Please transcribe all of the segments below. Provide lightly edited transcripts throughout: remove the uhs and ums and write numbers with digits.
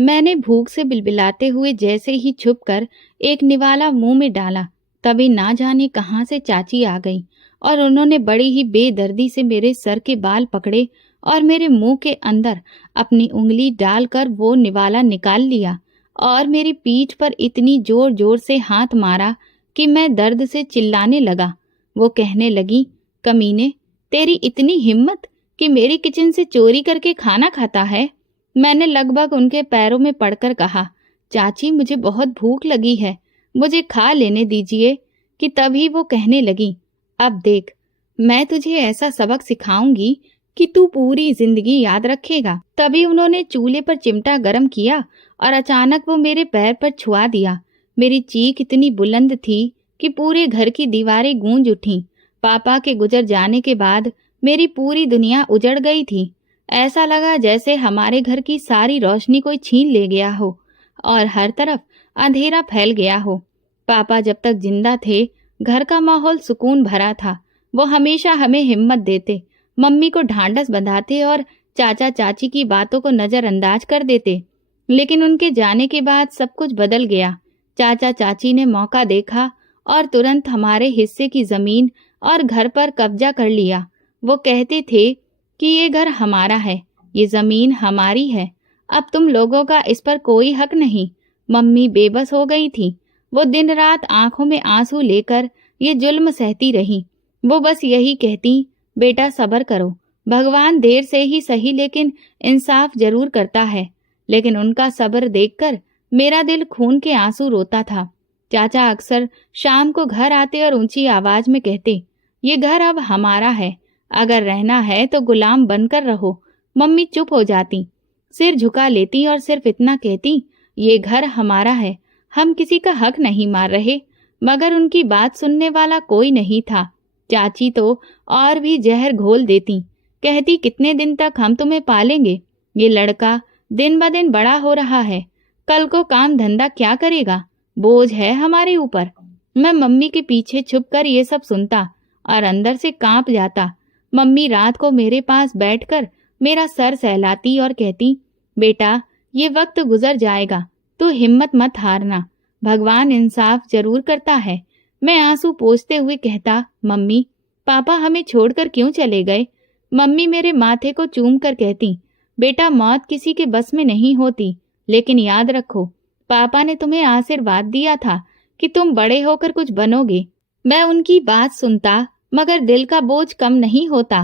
मैंने भूख से बिलबिलाते हुए जैसे ही छुपकर एक निवाला मुंह में डाला, तभी ना जाने कहां से चाची आ गई और उन्होंने बड़ी ही बेदर्दी से मेरे सर के बाल पकड़े और मेरे मुंह के अंदर अपनी उंगली डालकर वो निवाला निकाल लिया और मेरी पीठ पर इतनी जोर जोर से हाथ मारा कि मैं दर्द से चिल्लाने लगा। वो कहने लगी, कमीने, तेरी इतनी हिम्मत कि मेरी किचन से चोरी करके खाना खाता है। मैंने लगभग उनके पैरों में पड़कर कहा, चाची मुझे बहुत भूख लगी है, मुझे खा लेने दीजिए। कि तभी वो कहने लगी, अब देख, मैं तुझे ऐसा सबक सिखाऊंगी कि तू पूरी जिंदगी याद रखेगा। तभी उन्होंने चूल्हे पर चिमटा गरम किया और अचानक वो मेरे पैर पर छुआ दिया। मेरी चीख इतनी बुलंद थी कि पूरे घर की दीवारें गूंज उठीं। पापा के गुजर जाने के बाद मेरी पूरी दुनिया उजड़ गई थी। ऐसा लगा जैसे हमारे घर की सारी रोशनी कोई छीन ले गया हो और हर तरफ अंधेरा फैल गया हो। पापा जब तक जिंदा थे, घर का माहौल सुकून भरा था। वो हमेशा हमें हिम्मत देते, मम्मी को ढांढस बंधाते और चाचा चाची की बातों को नजरअंदाज कर देते। लेकिन उनके जाने के बाद सब कुछ बदल गया। चाचा चाची ने मौका देखा और तुरंत हमारे हिस्से की जमीन और घर पर कब्जा कर लिया। वो कहते थे कि ये घर हमारा है, ये जमीन हमारी है, अब तुम लोगों का इस पर कोई हक नहीं। मम्मी बेबस हो गई थी। वो दिन रात आंखों में आंसू लेकर ये जुल्म सहती रही। वो बस यही कहती, बेटा सब्र करो, भगवान देर से ही सही लेकिन इंसाफ जरूर करता है। लेकिन उनका सब्र देखकर मेरा दिल खून के आंसू रोता था। चाचा अक्सर शाम को घर आते और ऊंची आवाज में कहते, ये घर अब हमारा है, अगर रहना है तो गुलाम बनकर रहो। मम्मी चुप हो जाती, सिर झुका लेती और सिर्फ इतना कहती, ये घर हमारा है, हम किसी का हक नहीं मार रहे। मगर उनकी बात सुनने वाला कोई नहीं था। चाची तो और भी जहर घोल देती, कहती, कितने दिन तक हम तुम्हें पालेंगे? ये लड़का दिन ब दिन बड़ा हो रहा है, कल को काम धंधा क्या करेगा? बोझ है हमारे ऊपर। मैं मम्मी के पीछे छुपकर ये सब सुनता और अंदर से कांप जाता। मम्मी रात को मेरे पास बैठकर मेरा सर सहलाती और कहती, बेटा ये वक्त गुजर जाएगा, तू हिम्मत मत हारना, भगवान इंसाफ जरूर करता है। मैं आंसू पोंछते हुए कहता, मम्मी पापा हमें छोड़कर क्यों चले गए? मम्मी मेरे माथे को चूम कर कहती, बेटा मौत किसी के बस में नहीं होती, लेकिन याद रखो पापा ने तुम्हें आशीर्वाद दिया था कि तुम बड़े होकर कुछ बनोगे। मैं उनकी बात सुनता मगर दिल का बोझ कम नहीं होता।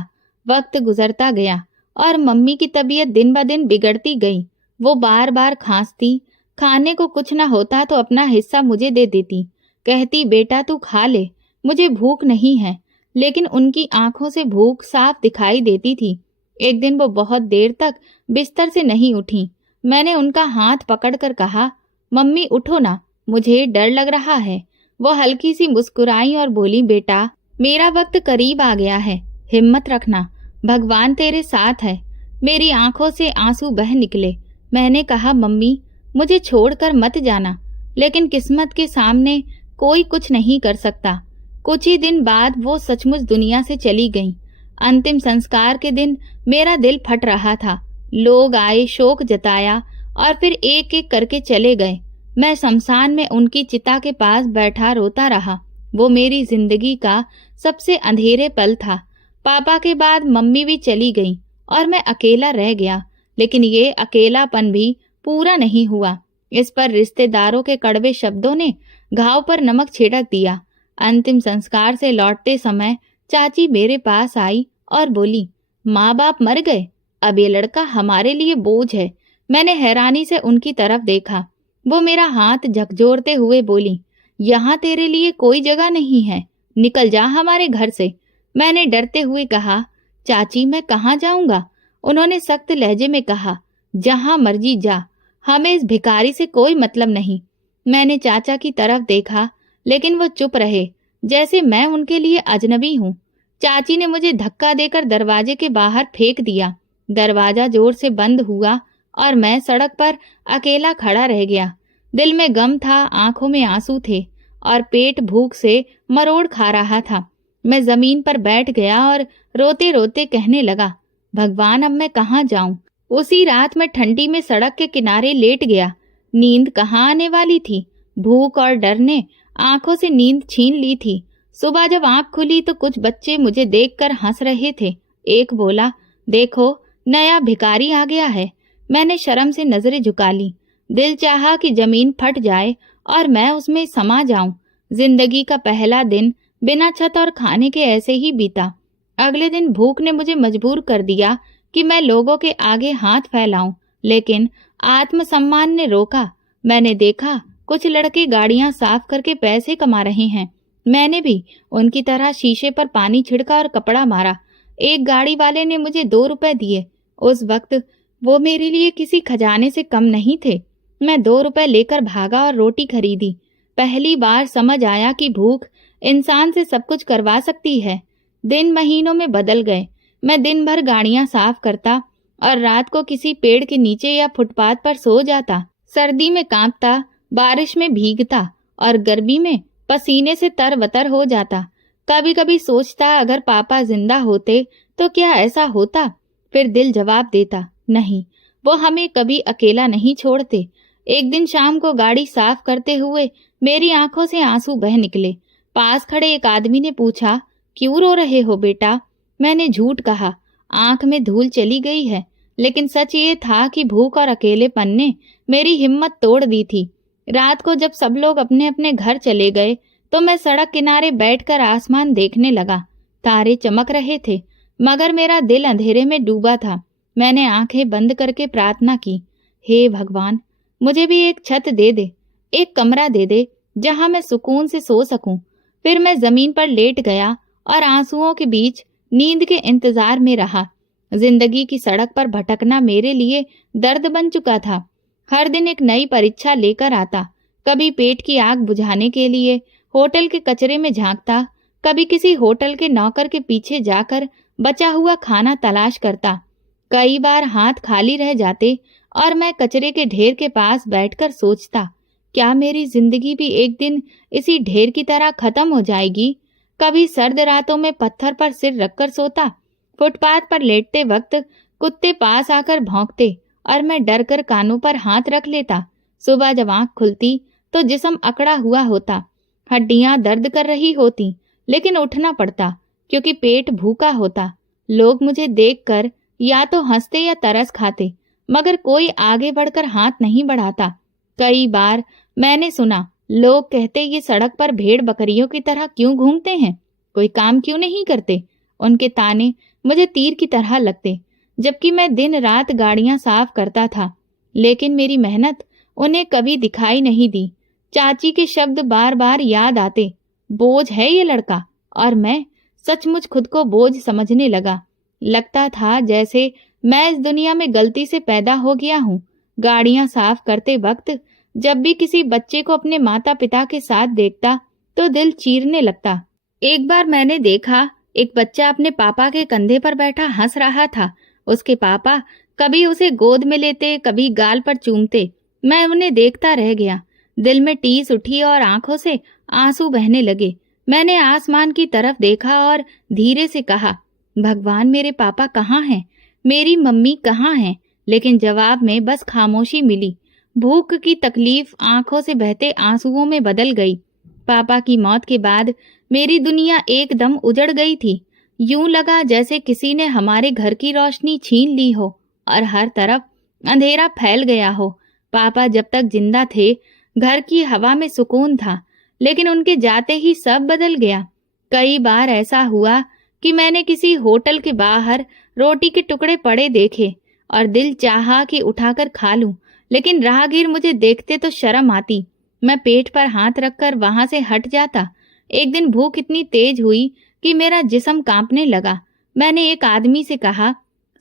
वक्त गुजरता गया और मम्मी की तबीयत दिन ब दिन बिगड़ती गई। वो बार बार खांसती, खाने को कुछ न होता तो अपना हिस्सा मुझे दे देती, कहती, बेटा तू खा ले, मुझे भूख नहीं है। लेकिन उनकी आंखों से भूख साफ दिखाई देती थी। एक दिन वो बहुत देर तक बिस्तर से नहीं उठी। मैंने उनका हाथ पकड़कर कहा, मम्मी उठो ना, मुझे डर लग रहा है। वो हल्की सी मुस्कुराई और बोली, बेटा मेरा वक्त करीब आ गया है, हिम्मत रखना, भगवान तेरे साथ है। मेरी आंखों से आंसू बह निकले। मैंने कहा, मम्मी मुझे छोड़कर मत जाना। लेकिन किस्मत के सामने कोई कुछ नहीं कर सकता। कुछ ही दिन बाद वो सचमुच दुनिया से चली गईं। अंतिम संस्कार के दिन मेरा दिल फट रहा था। लोग आए, शोक जताया और फिर एक एक करके चले गए। मैं शमशान में उनकी चिता के पास बैठा रोता रहा। वो मेरी जिंदगी का सबसे अंधेरे पल था। पापा के बाद मम्मी भी चली गई और मैं अकेला रह गया। लेकिन ये अकेलापन भी पूरा नहीं हुआ। इस पर रिश्तेदारों के कड़वे शब्दों ने घाव पर नमक छिड़क दिया। अंतिम संस्कार से लौटते समय चाची मेरे पास आई और बोली, माँ बाप मर गए, अब ये लड़का हमारे लिए बोझ है। मैंने हैरानी से उनकी तरफ देखा। वो मेरा हाथ झकझोरते हुए बोली, यहाँ तेरे लिए कोई जगह नहीं है, निकल जा हमारे घर से। मैंने डरते हुए कहा, चाची मैं कहाँ जाऊंगा? उन्होंने सख्त लहजे में कहा, जहाँ मर्जी जा, हमें इस भिखारी से कोई मतलब नहीं। मैंने चाचा की तरफ देखा, लेकिन वो चुप रहे, जैसे मैं उनके लिए अजनबी हूँ। चाची ने मुझे धक्का देकर दरवाजे के बाहर फेंक दिया। दरवाजा जोर से बंद हुआ और मैं सड़क पर अकेला खड़ा रह गया। दिल में गम था, आंखों में आंसू थे और पेट भूख से मरोड़ खा रहा था। मैं जमीन पर बैठ गया और रोते रोते कहने लगा, भगवान अब मैं कहाँ जाऊं? उसी रात मैं ठंडी में सड़क के किनारे लेट गया। नींद कहाँ आने वाली थी। भूख और डर ने आंखों से नींद छीन ली थी। सुबह जब आंख खुली तो कुछ बच्चे मुझे देखकर हंस रहे थे। एक बोला, देखो नया भिखारी आ गया है। मैंने शर्म से नजरें झुका ली। दिल चाहा कि जमीन फट जाए और मैं उसमें समा जाऊं। जिंदगी का पहला दिन बिना छत और खाने के ऐसे ही बीता। अगले दिन भूख ने मुझे मजबूर कर दिया कि मैं लोगों के आगे हाथ फैलाऊं, लेकिन आत्मसम्मान ने रोका। मैंने देखा कुछ लड़के गाड़ियां साफ करके पैसे कमा रहे हैं। मैंने भी उनकी तरह शीशे पर पानी छिड़का और कपड़ा मारा। एक गाड़ी वाले ने मुझे 2 रुपए दिए। उस वक्त वो मेरे लिए किसी खजाने से कम नहीं थे। मैं 2 रुपए लेकर भागा और रोटी खरीदी। पहली बार समझ आया कि भूख इंसान से सब कुछ करवा सकती है। दिन महीनों में बदल गए। मैं दिन भर गाड़ियां साफ करता और रात को किसी पेड़ के नीचे या फुटपाथ पर सो जाता। सर्दी में कांपता, बारिश में भीगता और गर्मी में पसीने से तरबतर हो जाता। कभी कभी सोचता अगर पापा जिंदा होते तो क्या ऐसा होता। फिर दिल जवाब देता, नहीं, वो हमें कभी अकेला नहीं छोड़ते। एक दिन शाम को गाड़ी साफ करते हुए मेरी आंखों से आंसू बह निकले। पास खड़े एक आदमी ने पूछा, क्यों रो रहे हो बेटा? मैंने झूठ कहा, आंख में धूल चली गई है। लेकिन सच ये था कि भूख और अकेलेपन ने मेरी हिम्मत तोड़ दी थी। रात को जब सब लोग अपने अपने घर चले गए तो मैं सड़क किनारे बैठकर आसमान देखने लगा। तारे चमक रहे थे मगर मेरा दिल अंधेरे में डूबा था। मैंने आंखें बंद करके प्रार्थना की, हे भगवान, मुझे भी एक छत दे दे, एक कमरा दे दे जहां मैं सुकून से सो सकूं। फिर मैं जमीन पर लेट गया और आंसुओं के बीच नींद के इंतजार में रहा। जिंदगी की सड़क पर भटकना मेरे लिए दर्द बन चुका था। हर दिन एक नई परीक्षा लेकर आता। कभी पेट की आग बुझाने के लिए होटल के कचरे में झांकता, कभी किसी होटल के नौकर के पीछे जाकर बचा हुआ खाना तलाश करता। कई बार हाथ खाली रह जाते और मैं कचरे के ढेर के पास बैठकर सोचता, क्या मेरी जिंदगी भी एक दिन इसी ढेर की तरह खत्म हो जाएगी? कभी सर्द रातों में पत्थर पर सिर रखकर सोता। फुटपाथ पर लेटते वक्त कुत्ते पास आकर भौंकते और मैं डर कर कानों पर हाथ रख लेता। सुबह जब आंख खुलती तो जिस्म अकड़ा हुआ होता, हड्डियां दर्द कर रही होती, लेकिन उठना पड़ता क्योंकि पेट भूखा होता। लोग मुझे देखकर या तो हंसते या तरस खाते, मगर कोई आगे बढ़कर हाथ नहीं बढ़ाता। कई बार मैंने सुना, लोग कहते ये सड़क पर भेड़ बकरियों की तरह क्यों घूमते हैं, कोई काम क्यों नहीं करते। उनके ताने मुझे तीर की तरह लगते, जबकि मैं दिन रात गाड़ियां साफ करता था, लेकिन मेरी मेहनत उन्हें कभी दिखाई नहीं दी। चाची के शब्द बार बार याद आते, बोझ है ये लड़का। और मैं सचमुच खुद को बोझ समझने लगा। लगता था जैसे मैं इस दुनिया में गलती से पैदा हो गया हूँ। गाड़ियां साफ करते वक्त जब भी किसी बच्चे को अपने माता पिता के साथ देखता तो दिल चीरने लगता। एक बार मैंने देखा एक बच्चा अपने पापा के कंधे पर बैठा हंस रहा था। उसके पापा कभी उसे गोद में लेते, कभी गाल पर चूमते। मैं उन्हें देखता रह गया। दिल में टीस उठी और आंखों से आंसू बहने लगे। मैंने आसमान की तरफ देखा और धीरे से कहा, भगवान, मेरे पापा कहाँ हैं? मेरी मम्मी कहाँ हैं? लेकिन जवाब में बस खामोशी मिली। भूख की तकलीफ आंखों से बहते आंसुओं में बदल गई। पापा की मौत के बाद मेरी दुनिया एकदम उजड़ गई थी। यूं लगा जैसे किसी ने हमारे घर की रोशनी छीन ली हो और हर तरफ अंधेरा फैल गया हो। पापा जब तक जिंदा थे घर की हवा में सुकून था, लेकिन उनके जाते ही सब बदल गया। कई बार ऐसा हुआ कि मैंने किसी होटल के बाहर रोटी के टुकड़े पड़े देखे और दिल चाहा कि उठाकर खा लूं, लेकिन राहगीर मुझे देखते तो शर्म आती। मैं पेट पर हाथ रखकर वहां से हट जाता। एक दिन भूख इतनी तेज हुई कि मेरा जिस्म कांपने लगा। मैंने एक आदमी से कहा,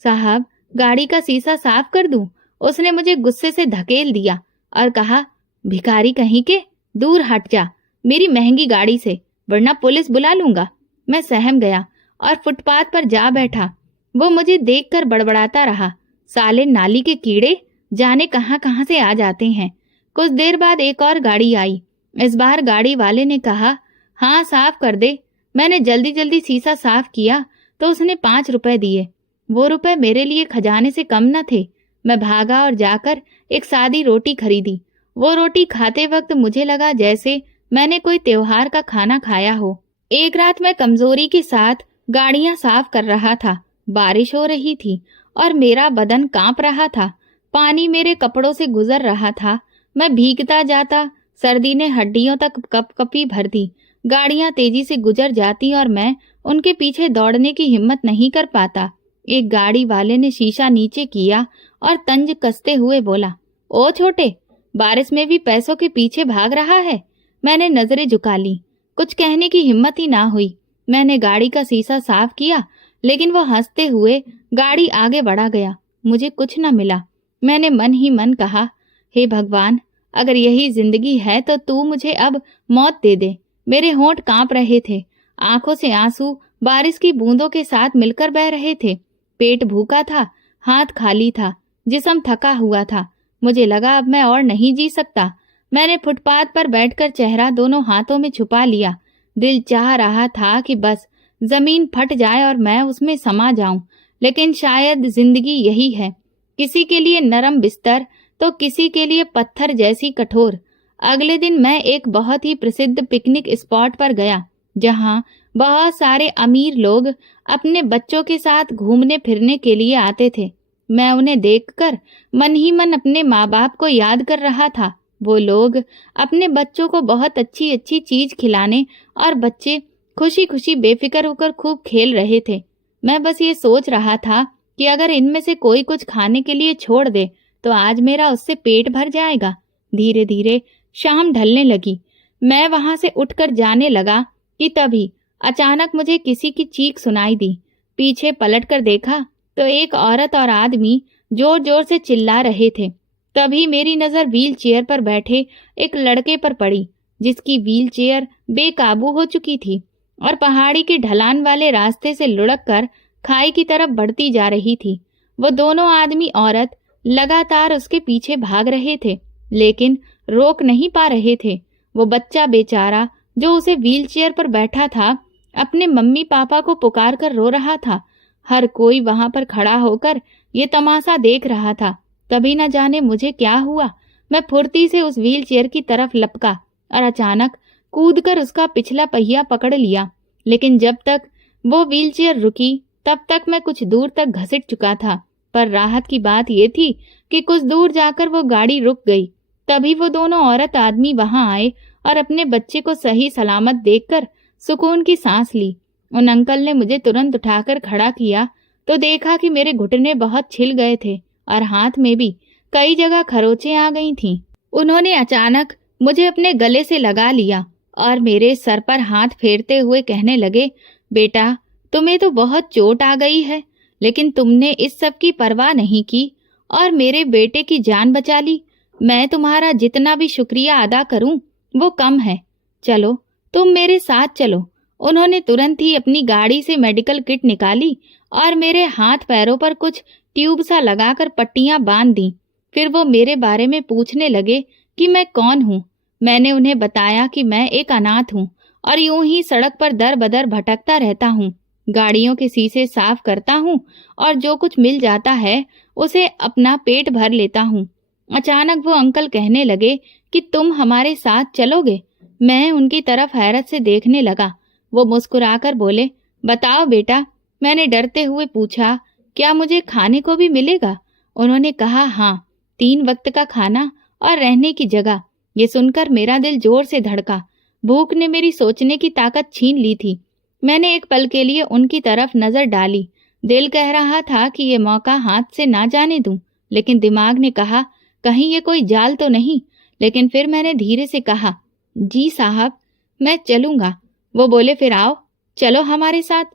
साहब, गाड़ी का शीशा साफ कर दूं? उसने मुझे गुस्से से धकेल दिया और कहा, भिखारी कहीं के, दूर हट जा मेरी महंगी गाड़ी से, वरना पुलिस बुला लूंगा। मैं सहम गया और फुटपाथ पर जा बैठा। वो मुझे देखकर बड़बड़ाता रहा, साले नाली के कीड़े, जाने कहां कहां से आ जाते हैं। कुछ देर बाद एक और गाड़ी आई। इस बार गाड़ी वाले ने कहा, हाँ साफ कर दे। मैंने जल्दी जल्दी शीशा साफ किया तो उसने 5 रुपए दिए। वो रुपए मेरे लिए खजाने से कम न थे, मैं भागा और जाकर एक सादी रोटी खरीदी। वो रोटी खाते वक्त मुझे लगा जैसे मैंने कोई त्योहार का खाना खाया हो। एक रात मैं कमजोरी के साथ गाड़ियां साफ कर रहा था। बारिश हो रही थी और मेरा बदन कांप रहा था। पानी मेरे कपड़ों से गुजर रहा था। मैं भीगता जाता। सर्दी ने हड्डियों तक कपकपी भर दी। गाड़ियां तेजी से गुजर जाती और मैं उनके पीछे दौड़ने की हिम्मत नहीं कर पाता। एक गाड़ी वाले ने शीशा नीचे किया और तंज कसते हुए बोला, ओ छोटे, बारिश में भी पैसों के पीछे भाग रहा है। मैंने नजरें झुका ली। कुछ कहने की हिम्मत ही ना हुई। मैंने गाड़ी का शीशा साफ किया, लेकिन वो हंसते हुए गाड़ी आगे बढ़ा गया। मुझे कुछ न मिला। मैंने मन ही मन कहा, हे भगवान, अगर यही जिंदगी है तो तू मुझे अब मौत दे दे। मेरे होंठ कांप रहे थे। आंखों से आंसू बारिश की बूंदों के साथ मिलकर बह रहे थे। पेट भूखा था, हाथ खाली था, जिस्म थका हुआ था। मुझे लगा अब मैं और नहीं जी सकता। मैंने फुटपाथ पर बैठकर चेहरा दोनों हाथों में छुपा लिया। दिल चाह रहा था कि बस जमीन फट जाए और मैं उसमें समा जाऊं, लेकिन शायद जिंदगी यही है, किसी के लिए नरम बिस्तर तो किसी के लिए पत्थर जैसी कठोर। अगले दिन मैं एक बहुत ही प्रसिद्ध पिकनिक स्पॉट पर गया, जहां बहुत सारे अमीर लोग अपने बच्चों के साथ घूमने फिरने के लिए आते थे। मैं उन्हें देखकर मन ही मन अपने माँ बाप को याद कर रहा था। वो लोग अपने बच्चों को बहुत अच्छी अच्छी चीज खिलाने और बच्चे खुशी खुशी बेफिक्र होकर खूब खेल रहे थे। मैं बस ये सोच रहा था कि अगर इनमें से कोई कुछ खाने के लिए छोड़ दे तो आज मेरा उससे पेट भर जाएगा। धीरे धीरे शाम ढलने लगी। मैं वहां से उठकर जाने लगा कि तभी अचानक मुझे किसी की चीख सुनाई दी। पीछे पलटकर देखा तो एक औरत और आदमी जोर जोर से चिल्ला रहे थे। तभी मेरी नजर व्हील चेयर पर बैठे एक लड़के पर पड़ी, जिसकी व्हील चेयर बेकाबू हो चुकी थी और पहाड़ी की ढलान वाले रास्ते से लुढ़ककर खाई की तरफ बढ़ती जा रही थी। वो दोनों आदमी औरत लगातार उसके पीछे भाग रहे थे, लेकिन रोक नहीं पा रहे थे। वो बच्चा बेचारा जो उसे व्हील चेयर पर बैठा था, अपने मम्मी पापा को पुकार कर रो रहा था। हर कोई वहां पर खड़ा होकर ये तमाशा देख रहा था। तभी न जाने मुझे क्या हुआ, मैं फुर्ती से उस व्हील चेयर की तरफ लपका और अचानक कूदकर उसका पिछला पहिया पकड़ लिया। लेकिन जब तक वो व्हील चेयर रुकी तब तक मैं कुछ दूर तक घसीट चुका था। पर राहत की बात ये थी कि कुछ दूर जाकर वो गाड़ी रुक गई। तभी वो दोनों औरत आदमी वहां आए और अपने बच्चे को सही सलामत देखकर सुकून की सांस ली। उन अंकल ने मुझे तुरंत उठाकर खड़ा किया तो देखा कि मेरे घुटने बहुत छिल गए थे और हाथ में भी कई जगह खरोंचें आ गई थीं। उन्होंने अचानक मुझे अपने गले से लगा लिया और मेरे सर पर हाथ फेरते हुए कहने लगे, बेटा, तुम्हें तो बहुत चोट आ गई है, लेकिन तुमने इस सब की परवाह नहीं की और मेरे बेटे की जान बचा ली। मैं तुम्हारा जितना भी शुक्रिया अदा करूं वो कम है। चलो, तुम मेरे साथ चलो। उन्होंने तुरंत ही अपनी गाड़ी से मेडिकल किट निकाली और मेरे हाथ पैरों पर कुछ ट्यूब सा लगाकर पट्टियां बांध दी। फिर वो मेरे बारे में पूछने लगे कि मैं कौन हूँ। मैंने उन्हें बताया कि मैं एक अनाथ हूँ और यूं ही सड़क पर दर बदर भटकता रहता हूँ। गाड़ियों के शीशे साफ करता हूँ और जो कुछ मिल जाता है उसे अपना पेट भर लेता हूँ। अचानक वो अंकल कहने लगे कि तुम हमारे साथ चलोगे। मैं उनकी तरफ हैरत से देखने लगा। वो मुस्कुराकर बोले, बताओ बेटा। मैंने डरते हुए पूछा, क्या मुझे खाने को भी मिलेगा? उन्होंने कहा, हाँ, 3 वक्त का खाना और रहने की जगह। ये सुनकर मेरा दिल जोर से धड़का। भूख ने मेरी सोचने की ताकत छीन ली थी। मैंने एक पल के लिए उनकी तरफ नजर डाली। दिल कह रहा था कि ये मौका हाथ से ना जाने दूं, लेकिन दिमाग ने कहा, कहीं ये कोई जाल तो नहीं। लेकिन फिर मैंने धीरे से कहा, जी साहब, मैं चलूंगा। वो बोले, फिर आओ, चलो हमारे साथ।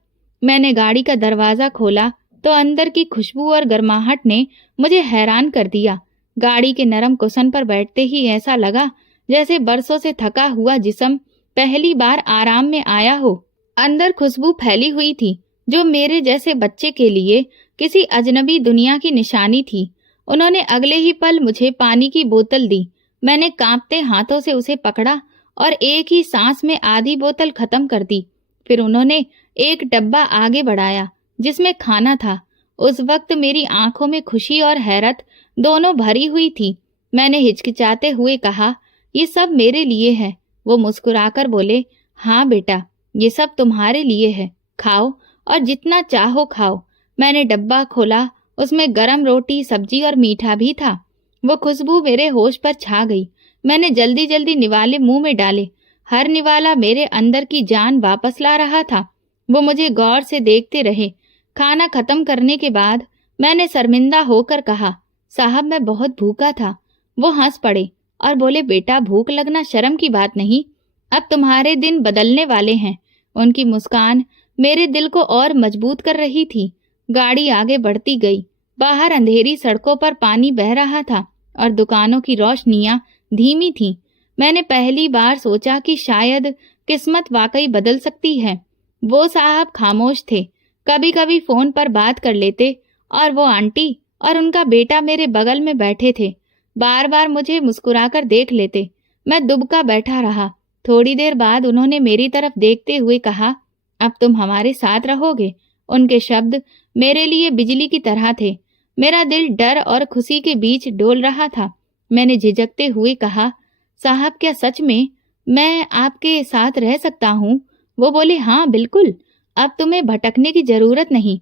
मैंने गाड़ी का दरवाजा खोला तो अंदर की खुशबू और गर्माहट ने मुझे हैरान कर दिया। गाड़ी के नरम कुशन पर बैठते ही ऐसा लगा जैसे बरसों से थका हुआ जिस्म पहली बार आराम में आया हो। अंदर खुशबू फैली हुई थी जो मेरे जैसे बच्चे के लिए किसी अजनबी दुनिया की निशानी थी। उन्होंने अगले ही पल मुझे पानी की बोतल दी। मैंने कांपते हाथों से उसे पकड़ा और एक ही सांस में आधी बोतल खत्म कर दी। फिर उन्होंने एक डब्बा आगे बढ़ाया जिसमें खाना था। उस वक्त मेरी आंखों में खुशी और हैरत दोनों भरी हुई थी। मैंने हिचकिचाते हुए कहा, ये सब मेरे लिए है। वो मुस्कुराकर बोले, हाँ बेटा, ये सब तुम्हारे लिए है, खाओ और जितना चाहो खाओ। मैंने डब्बा खोला, उसमें गरम रोटी, सब्जी और मीठा भी था। वो खुशबू मेरे होश पर छा गई। मैंने जल्दी जल्दी निवाले मुंह में डाले। हर निवाला मेरे अंदर की जान वापस ला रहा था। वो मुझे गौर से देखते रहे। खाना खत्म करने के बाद मैंने शर्मिंदा होकर कहा, साहब मैं बहुत भूखा था। वो हंस पड़े और बोले, बेटा भूख लगना शर्म की बात नहीं, अब तुम्हारे दिन बदलने वाले हैं। उनकी मुस्कान मेरे दिल को और मजबूत कर रही थी। गाड़ी आगे बढ़ती गई। बाहर अंधेरी सड़कों पर पानी बह रहा था और दुकानों की रोशनियां धीमी थीं। मैंने पहली बार सोचा कि शायद किस्मत वाकई बदल सकती है। वो साहब खामोश थे, कभी कभी फोन पर बात कर लेते और वो आंटी और उनका बेटा मेरे बगल में बैठे थे। बार बार मुझे मुस्कुराकर देख लेते। मैं दुबका बैठा रहा। थोड़ी देर बाद उन्होंने मेरी तरफ देखते हुए कहा, अब तुम हमारे साथ रहोगे। उनके शब्द मेरे लिए बिजली की तरह थे। मेरा दिल डर और खुशी के बीच डोल रहा था। मैंने झिझकते हुए कहा, साहब क्या सच में मैं आपके साथ रह सकता हूँ? वो बोले, हाँ बिल्कुल, अब तुम्हें भटकने की जरूरत नहीं।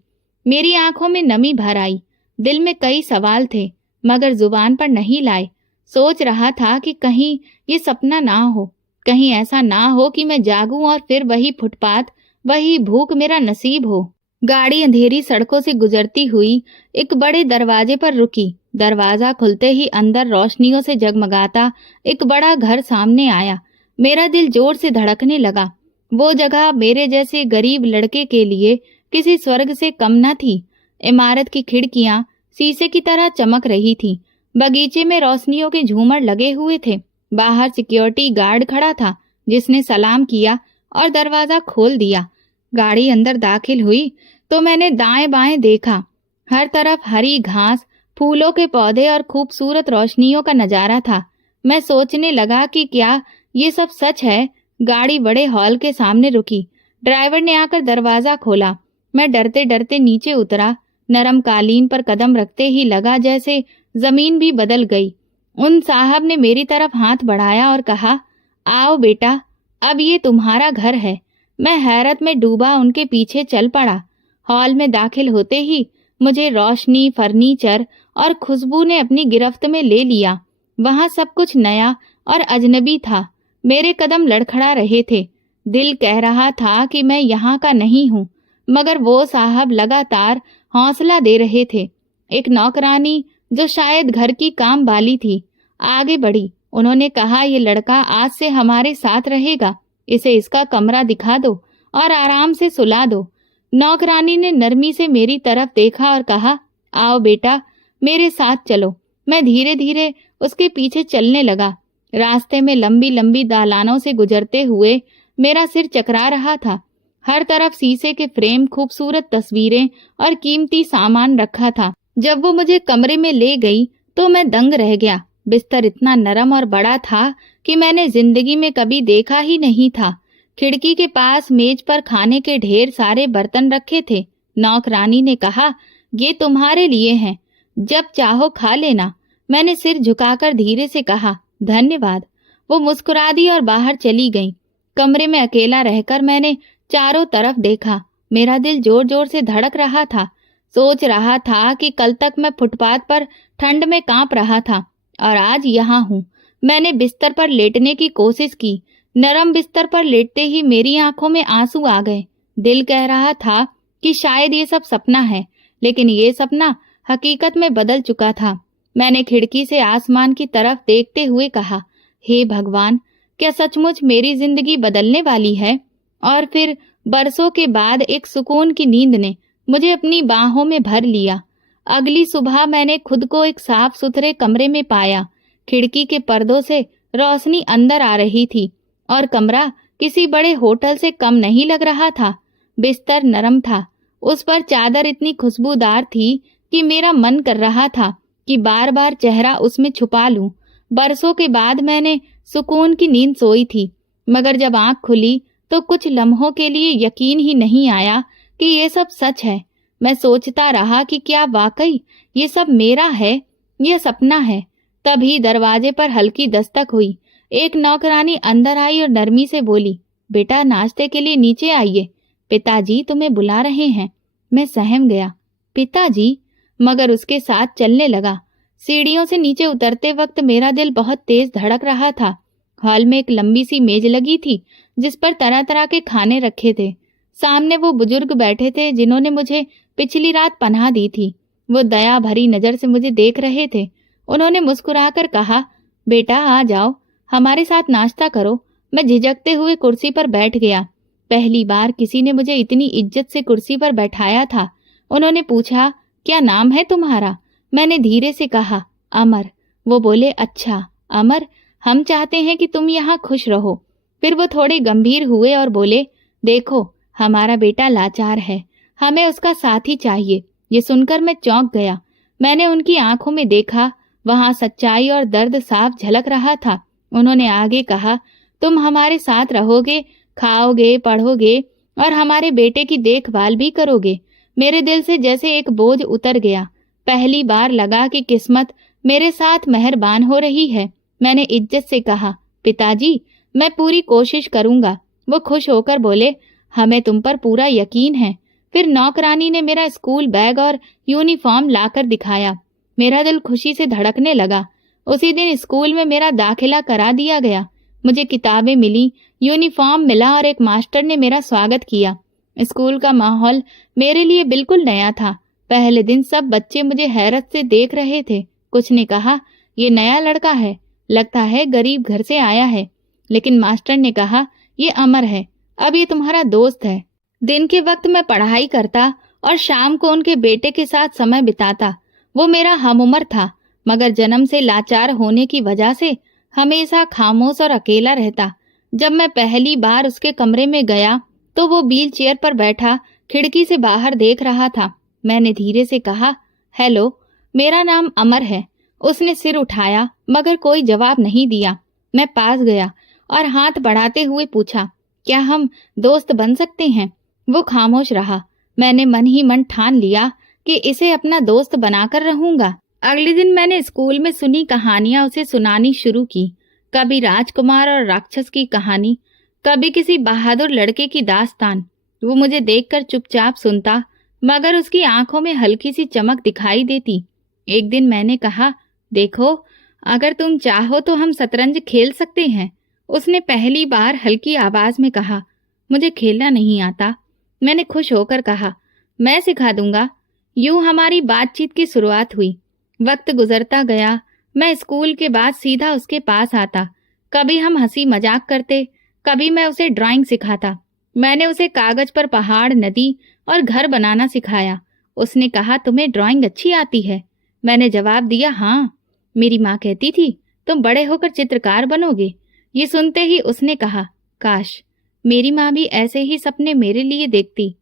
मेरी आंखों में नमी भर आई। दिल में कई सवाल थे मगर जुबान पर नहीं लाए। सोच रहा था कि कहीं ये सपना ना हो, कहीं ऐसा ना हो कि मैं जागूं और फिर वही फुटपाथ, वही भूख मेरा नसीब हो। गाड़ी अंधेरी सड़कों से गुजरती हुई एक बड़े दरवाजे पर रुकी। दरवाजा खुलते ही अंदर रोशनियों से जगमगाता एक बड़ा घर सामने आया। मेरा दिल जोर से धड़कने लगा। वो जगह मेरे जैसे गरीब लड़के के लिए किसी स्वर्ग से कम न थी। इमारत की खिड़कियां शीशे की तरह चमक रही थी। बगीचे में रोशनियों के झूमर लगे हुए थे। बाहर सिक्योरिटी गार्ड खड़ा था, जिसने सलाम किया और दरवाजा खोल दिया। गाड़ी अंदर दाखिल हुई तो मैंने दाएं बाएं देखा। हर तरफ हरी घास, फूलों के पौधे और खूबसूरत रोशनियों का नजारा था। मैं सोचने लगा कि क्या ये सब सच है। गाड़ी बड़े हॉल के सामने रुकी। ड्राइवर ने आकर दरवाजा खोला। मैं डरते डरते नीचे उतरा। नरम कालीन पर कदम रखते ही लगा जैसे जमीन भी बदल गई। उन साहब ने मेरी तरफ हाथ बढ़ाया और कहा, आओ बेटा, अब ये तुम्हारा घर है। मैं हैरत में डूबा उनके पीछे चल पड़ा। हॉल में दाखिल होते ही मुझे रोशनी, फर्नीचर और खुशबू ने अपनी गिरफ्त में ले लिया। वहां सब कुछ नया और अजनबी था। मेरे कदम लड़खड़ा रहे थे। दिल कह रहा था कि मैं यहाँ का नहीं हूँ, मगर वो साहब लगातार हौसला दे रहे थे। एक नौकरानी जो शायद घर की काम वाली थी आगे बढ़ी। उन्होंने कहा, ये लड़का आज से हमारे साथ रहेगा, इसे इसका कमरा दिखा दो और आराम से सुला दो। नौकरानी ने नरमी से मेरी तरफ देखा और कहा, आओ बेटा, मेरे साथ चलो। मैं धीरे धीरे उसके पीछे चलने लगा। रास्ते में लंबी लंबी दालानों से गुजरते हुए मेरा सिर चकरा रहा था। हर तरफ शीशे के फ्रेम, खूबसूरत तस्वीरें और कीमती सामान रखा था। जब वो मुझे कमरे में ले गई तो मैं दंग रह गया। बिस्तर इतना नरम और बड़ा था कि मैंने जिंदगी में कभी देखा ही नहीं था। खिड़की के पास मेज पर खाने के ढेर सारे बर्तन रखे थे। नौकरानी ने कहा, ये तुम्हारे लिए हैं, जब चाहो खा लेना। मैंने सिर झुकाकर धीरे से कहा, धन्यवाद। वो मुस्कुरा दी और बाहर चली गई। कमरे में अकेला रहकर मैंने चारों तरफ देखा। मेरा दिल जोर जोर से धड़क रहा था। सोच रहा था कि कल तक मैं फुटपाथ पर ठंड में कांप रहा था और आज यहाँ हूँ। मैंने बिस्तर पर लेटने की कोशिश की। नरम बिस्तर पर लेटते ही मेरी आंखों में आंसू आ गए। दिल कह रहा था कि शायद ये सब सपना है, लेकिन ये सपना हकीकत में बदल चुका था। मैंने खिड़की से आसमान की तरफ देखते हुए कहा, हे भगवान, क्या सचमुच मेरी जिंदगी बदलने वाली है? और फिर बरसों के बाद एक सुकून की नींद ने मुझे अपनी बाहों में भर लिया। अगली सुबह मैंने खुद को एक साफ सुथरे कमरे में पाया। खिड़की के पर्दों से रोशनी अंदर आ रही थी और कमरा किसी बड़े होटल से कम नहीं लग रहा था। बिस्तर नरम था, उस पर चादर इतनी खुशबूदार थी कि मेरा मन कर रहा था कि बार बार चेहरा उसमें छुपा लूं। बरसों के बाद मैंने सुकून की नींद सोई थी, मगर जब आंख खुली तो कुछ लम्हों के लिए यकीन ही नहीं आया कि ये सब सच है। मैं सोचता रहा कि क्या वाकई ये सब मेरा है? यह सपना है। तभी दरवाजे पर हल्की दस्तक हुई। एक नौकरानी अंदर आई और नरमी से बोली, बेटा नाश्ते के लिए नीचे आइए, पिताजी तुम्हें बुला रहे हैं। मैं सहम गया। पिताजी? मगर उसके साथ चलने लगा। सीढ़ियों से नीचे उतरते वक्त मेरा दिल बहुत तेज धड़क रहा था। हॉल में एक लंबी सी मेज लगी थी जिस पर तरह तरह के खाने रखे थे। सामने वो बुजुर्ग बैठे थे जिन्होंने मुझे पिछली रात पनाह दी थी। वो दया भरी नजर से मुझे देख रहे थे। उन्होंने मुस्कुराकर कहा, बेटा आ जाओ, हमारे साथ नाश्ता करो। मैं झिझकते हुए कुर्सी पर बैठ गया। पहली बार किसी ने मुझे इतनी इज्जत से कुर्सी पर बैठाया था। उन्होंने पूछा, क्या नाम है तुम्हारा? मैंने धीरे से कहा, अमर। वो बोले, अच्छा अमर, हम चाहते हैं कि तुम यहाँ खुश रहो। फिर वो थोड़े गंभीर हुए और बोले, देखो हमारा बेटा लाचार है, हमें उसका साथी चाहिए। ये सुनकर मैं चौंक गया। मैंने उनकी आंखों में देखा, वहां सच्चाई और दर्द साफ झलक रहा था। उन्होंने आगे कहा, तुम हमारे साथ रहोगे, खाओगे, पढ़ोगे और हमारे बेटे की देखभाल भी करोगे। मेरे दिल से जैसे एक बोझ उतर गया। पहली बार लगा कि किस्मत मेरे साथ मेहरबान हो रही है। मैंने इज्जत से कहा, पिताजी मैं पूरी कोशिश करूंगा। वो खुश होकर बोले, हमें तुम पर पूरा यकीन है। फिर नौकरानी ने मेरा स्कूल बैग और यूनिफॉर्म लाकर दिखाया। मेरा दिल खुशी से धड़कने लगा। उसी दिन स्कूल में मेरा दाखिला करा दिया गया। मुझे किताबें मिली, यूनिफॉर्म मिला और एक मास्टर ने मेरा स्वागत किया। स्कूल का माहौल मेरे लिए बिल्कुल नया था। पहले दिन सब बच्चे मुझे हैरत से देख रहे थे। कुछ ने कहा, ये नया लड़का है, लगता है गरीब घर से आया है। लेकिन मास्टर ने कहा, ये अमर है, अब ये तुम्हारा दोस्त है। दिन के वक्त मैं पढ़ाई करता और शाम को उनके बेटे के साथ समय बिताता। वो मेरा हमउम्र था, मगर जन्म से लाचार होने की वजह से हमेशा खामोश और अकेला रहता। जब मैं पहली बार उसके कमरे में गया तो वो व्हील चेयर पर बैठा खिड़की से बाहर देख रहा था। मैंने धीरे से कहा, हेलो, मेरा नाम अमर है। उसने सिर उठाया मगर कोई जवाब नहीं दिया। मैं पास गया और हाथ बढ़ाते हुए पूछा, क्या हम दोस्त बन सकते हैं? वो खामोश रहा। मैंने मन ही मन ठान लिया कि इसे अपना दोस्त बनाकर रहूंगा। अगले दिन मैंने स्कूल में सुनी कहानियां उसे सुनानी शुरू की। कभी राजकुमार और राक्षस की कहानी, कभी किसी बहादुर लड़के की दास्तान। वो मुझे देखकर चुपचाप सुनता, मगर उसकी आंखों में हल्की सी चमक दिखाई देती। एक दिन मैंने कहा, देखो, अगर तुम चाहो तो हम शतरंज खेल सकते हैं। उसने पहली बार हल्की आवाज में कहा, मुझे खेलना नहीं आता। मैंने खुश होकर कहा, मैं सिखा दूंगा। यूं हमारी बातचीत की शुरुआत हुई। वक्त गुजरता गया। मैं स्कूल के बाद सीधा उसके पास आता। कभी हम हंसी मजाक करते, कभी मैं उसे ड्राइंग सिखाता। मैंने उसे कागज पर पहाड़, नदी और घर बनाना सिखाया। उसने कहा, तुम्हें ड्राइंग अच्छी आती है? मैंने जवाब दिया, हाँ, मेरी माँ कहती थी तुम बड़े होकर चित्रकार बनोगे। ये सुनते ही उसने कहा, काश मेरी माँ भी ऐसे ही सपने मेरे लिए देखती।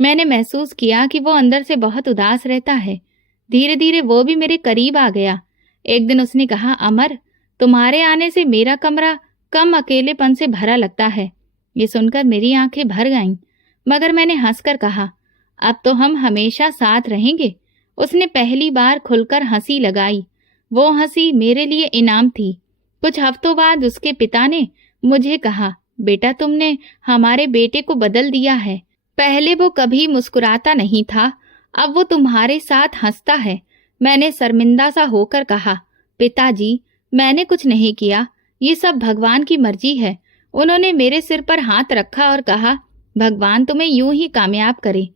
मैंने महसूस किया कि वो अंदर से बहुत उदास रहता है। धीरे धीरे वो भी मेरे करीब आ गया। एक दिन उसने कहा, अमर, तुम्हारे आने से मेरा कमरा कम अकेलेपन से भरा लगता है। ये सुनकर मेरी आंखें भर गईं, मगर मैंने हंसकर कहा, अब तो हम हमेशा साथ रहेंगे। उसने पहली बार खुलकर हंसी लगाई। वो हंसी मेरे लिए इनाम थी। कुछ हफ्तों बाद उसके पिता ने मुझे कहा, बेटा तुमने हमारे बेटे को बदल दिया है। पहले वो कभी मुस्कुराता नहीं था, अब वो तुम्हारे साथ हंसता है। मैंने शर्मिंदा सा होकर कहा, पिताजी मैंने कुछ नहीं किया, ये सब भगवान की मर्जी है। उन्होंने मेरे सिर पर हाथ रखा और कहा, भगवान तुम्हें यूं ही कामयाब करे।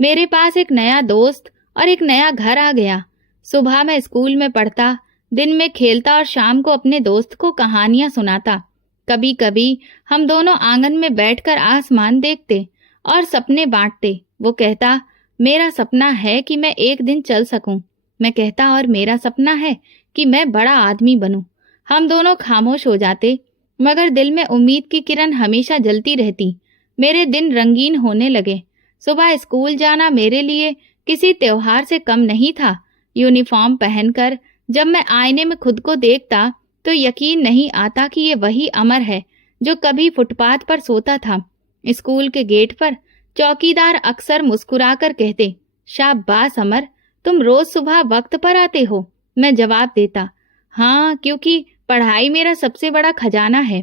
मेरे पास एक नया दोस्त और एक नया घर आ गया। सुबह मैं स्कूल में पढ़ता, दिन में खेलता और शाम को अपने दोस्त को कहानियां सुनाता। कभी कभी हम दोनों आंगन में बैठकर आसमान देखते और सपने बांटते। वो कहता, मेरा सपना है कि मैं एक दिन चल सकूं। मैं कहता, और मेरा सपना है कि मैं बड़ा आदमी बनूं। हम दोनों खामोश हो जाते, मगर दिल में उम्मीद की किरण हमेशा जलती रहती। मेरे दिन रंगीन होने लगे। सुबह स्कूल जाना मेरे लिए किसी त्योहार से कम नहीं था। यूनिफॉर्म पहनकर जब मैं आईने में खुद को देखता तो यकीन नहीं आता कि ये वही अमर है जो कभी फुटपाथ पर सोता था। स्कूल के गेट पर चौकीदार अक्सर मुस्कुराकर कहते, शाबाश अमर, तुम रोज सुबह वक्त पर आते हो। मैं जवाब देता, हाँ, क्योंकि पढ़ाई मेरा सबसे बड़ा खजाना है।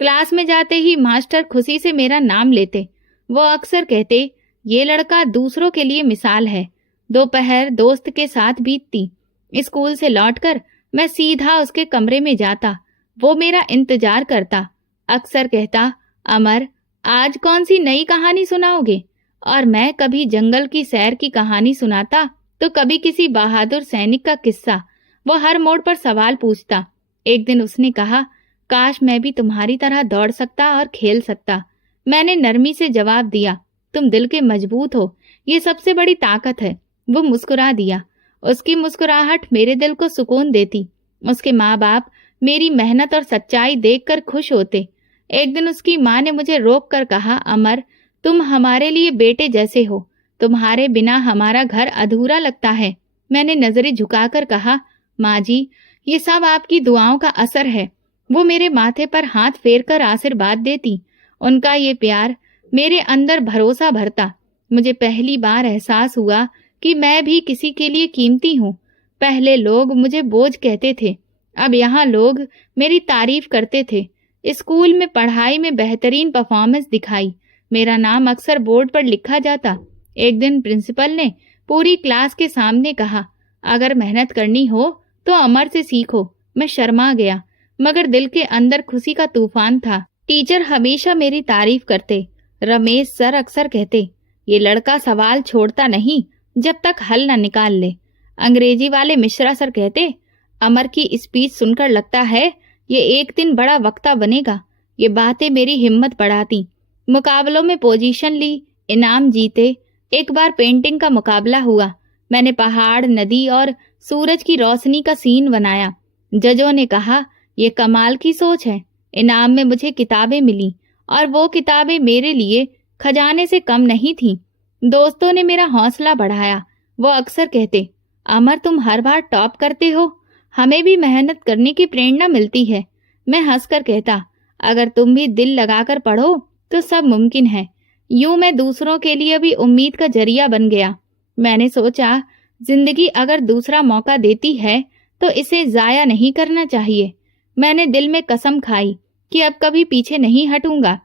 क्लास में जाते ही मास्टर खुशी से मेरा नाम लेते। वो अक्सर कहते, ये लड़का दूसरों के लिए मिसाल है। दोपहर दोस्त के साथ बीतती। स्कूल से लौटकर मैं सीधा उसके कमरे में जाता। वो मेरा इंतजार करता। अक्सर कहता, अमर, आज कौन सी नई कहानी सुनाओगे? और मैं कभी जंगल की सैर की कहानी सुनाता तो कभी किसी बहादुर सैनिक का किस्सा। वो हर मोड़ पर सवाल पूछता। एक दिन उसने कहा, काश मैं भी तुम्हारी तरह दौड़ सकता और खेल सकता। मैंने नरमी से जवाब दिया, तुम दिल के मजबूत हो, ये सबसे बड़ी ताकत है। वो मुस्कुरा दिया। उसकी मुस्कुराहट मेरे दिल को सुकून देती। उसके माँ बाप मेरी मेहनत और सच्चाई देखकर खुश होते। एक दिन उसकी माँ ने मुझे रोक कर कहा, अमर, तुम हमारे लिए बेटे जैसे हो। तुम्हारे बिना हमारा घर अधूरा लगता है। मैंने नजरें झुकाकर कहा, माँ जी, ये सब आपकी दुआओं का असर है। वो मेरे माथे पर हाथ फेरकर आशीर्वाद देती। उनका ये प्यार मेरे अंदर भरोसा भरता। मुझे पहली बार एहसास हुआ कि मैं भी किसी के लिए कीमती हूँ। पहले लोग मुझे बोझ कहते थे, अब यहाँ लोग मेरी तारीफ करते थे। स्कूल में पढ़ाई में बेहतरीन परफॉर्मेंस दिखाई। मेरा नाम अक्सर बोर्ड पर लिखा जाता। एक दिन प्रिंसिपल ने पूरी क्लास के सामने कहा, अगर मेहनत करनी हो तो अमर से सीखो। मैं शर्मा गया, मगर दिल के अंदर खुशी का तूफान था। टीचर हमेशा मेरी तारीफ करते। रमेश सर अक्सर कहते, ये लड़का सवाल छोड़ता नहीं जब तक हल न निकाल ले। अंग्रेजी वाले मिश्रा सर कहते, अमर की स्पीच सुनकर लगता है ये एक दिन बड़ा वक्ता बनेगा। ये बातें मेरी हिम्मत बढ़ाती। मुकाबलों में पोजीशन ली, इनाम जीते। एक बार पेंटिंग का मुकाबला हुआ। मैंने पहाड़, नदी और सूरज की रोशनी का सीन बनाया। जजों ने कहा, ये कमाल की सोच है। इनाम में मुझे किताबें मिली और वो किताबें मेरे लिए खजाने से कम नहीं थीं। दोस्तों ने मेरा हौसला बढ़ाया। वो अक्सर कहते, अमर, तुम हर बार टॉप करते हो, हमें भी मेहनत करने की प्रेरणा मिलती है। मैं हंसकर कहता, अगर तुम भी दिल लगाकर पढ़ो तो सब मुमकिन है। यूं मैं दूसरों के लिए भी उम्मीद का जरिया बन गया। मैंने सोचा, जिंदगी अगर दूसरा मौका देती है तो इसे जाया नहीं करना चाहिए। मैंने दिल में कसम खाई कि अब कभी पीछे नहीं हटूंगा।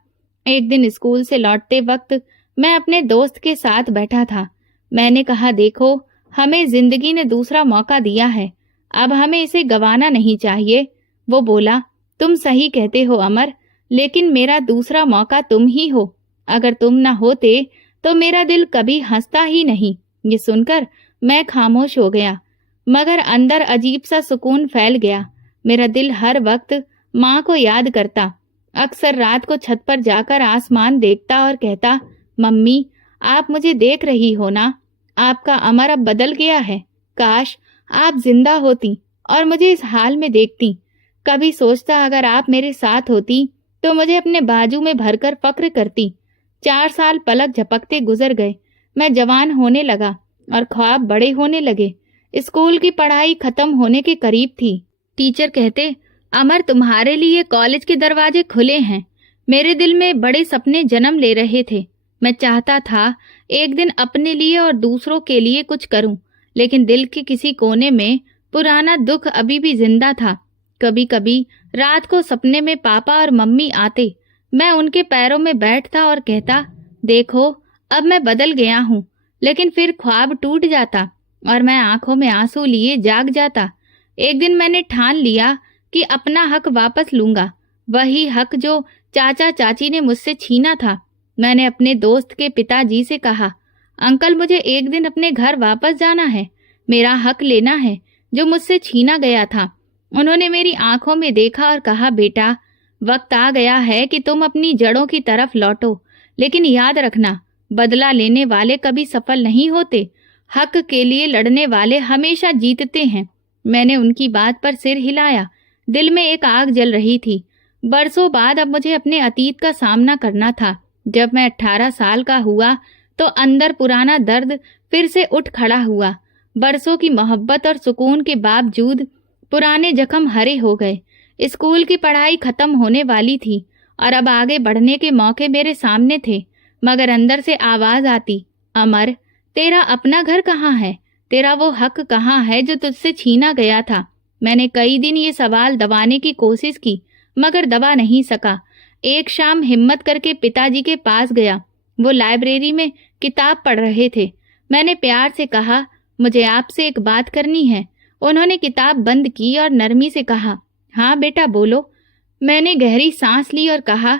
एक दिन स्कूल से लौटते वक्त मैं अपने दोस्त के साथ बैठा था। मैंने कहा, देखो, हमें जिंदगी ने दूसरा मौका दिया है, अब हमें इसे गंवाना नहीं चाहिए। वो बोला, तुम सही कहते हो अमर, लेकिन मेरा दूसरा मौका तुम ही हो। अगर तुम न होते तो मेरा दिल कभी हंसता ही नहीं। ये सुनकर मैं खामोश हो गया, मगर अंदर अजीब सा सुकून फैल गया। मेरा दिल हर वक्त माँ को याद करता। अक्सर रात को छत पर जाकर आसमान देखता और कहता, मम्मी, आप मुझे देख रही हो ना? आपका अमर अब बदल गया है। काश आप जिंदा होती और मुझे इस हाल में देखती। कभी सोचता, अगर आप मेरे साथ होती तो मुझे अपने बाजू में भरकर फक्र करती। 4 साल पलक झपकते गुजर गए। मैं जवान होने लगा और ख्वाब बड़े होने लगे। स्कूल की पढ़ाई खत्म होने के करीब थी। टीचर कहते, अमर, तुम्हारे लिए कॉलेज के दरवाजे खुले हैं। मेरे दिल में बड़े सपने जन्म ले रहे थे। मैं चाहता था एक दिन अपने लिए और दूसरों के लिए कुछ करूं, लेकिन दिल के किसी कोने में पुराना दुख अभी भी जिंदा था। कभी कभी रात को सपने में पापा और मम्मी आते। मैं उनके पैरों में बैठता और कहता, देखो, अब मैं बदल गया हूँ। लेकिन फिर ख्वाब टूट जाता और मैं आंखों में आंसू लिए जाग जाता। एक दिन मैंने ठान लिया कि अपना हक वापस लूंगा, वही हक जो चाचा चाची ने मुझसे छीना था। मैंने अपने दोस्त के पिताजी से कहा, अंकल, मुझे एक दिन अपने घर वापस जाना है, मेरा हक लेना है जो मुझसे छीना गया था। उन्होंने मेरी आंखों में देखा और कहा, बेटा, वक्त आ गया है कि तुम अपनी जड़ों की तरफ लौटो, लेकिन याद रखना, बदला लेने वाले कभी सफल नहीं होते। हक के लिए लड़ने वाले हमेशा जीतते हैं। मैंने उनकी बात पर सिर हिलाया। दिल में एक आग जल रही थी। बरसों बाद अब मुझे अपने अतीत का सामना करना था। जब मैं 18 साल का हुआ तो अंदर पुराना दर्द फिर से उठ खड़ा हुआ। बरसों की मोहब्बत और सुकून के बावजूद पुराने जख्म हरे हो गए। स्कूल की पढ़ाई खत्म होने वाली थी और अब आगे बढ़ने के मौके मेरे सामने थे, मगर अंदर से आवाज आती, अमर, तेरा अपना घर कहाँ है? तेरा वो हक कहाँ है जो तुझसे छीना गया था? मैंने कई दिन ये सवाल दबाने की कोशिश की, मगर दबा नहीं सका। एक शाम हिम्मत करके पिताजी के पास गया। वो लाइब्रेरी में किताब पढ़ रहे थे। मैंने प्यार से कहा, मुझे आपसे एक बात करनी है। उन्होंने किताब बंद की और नरमी से कहा, हाँ बेटा बोलो। मैंने गहरी सांस ली और कहा,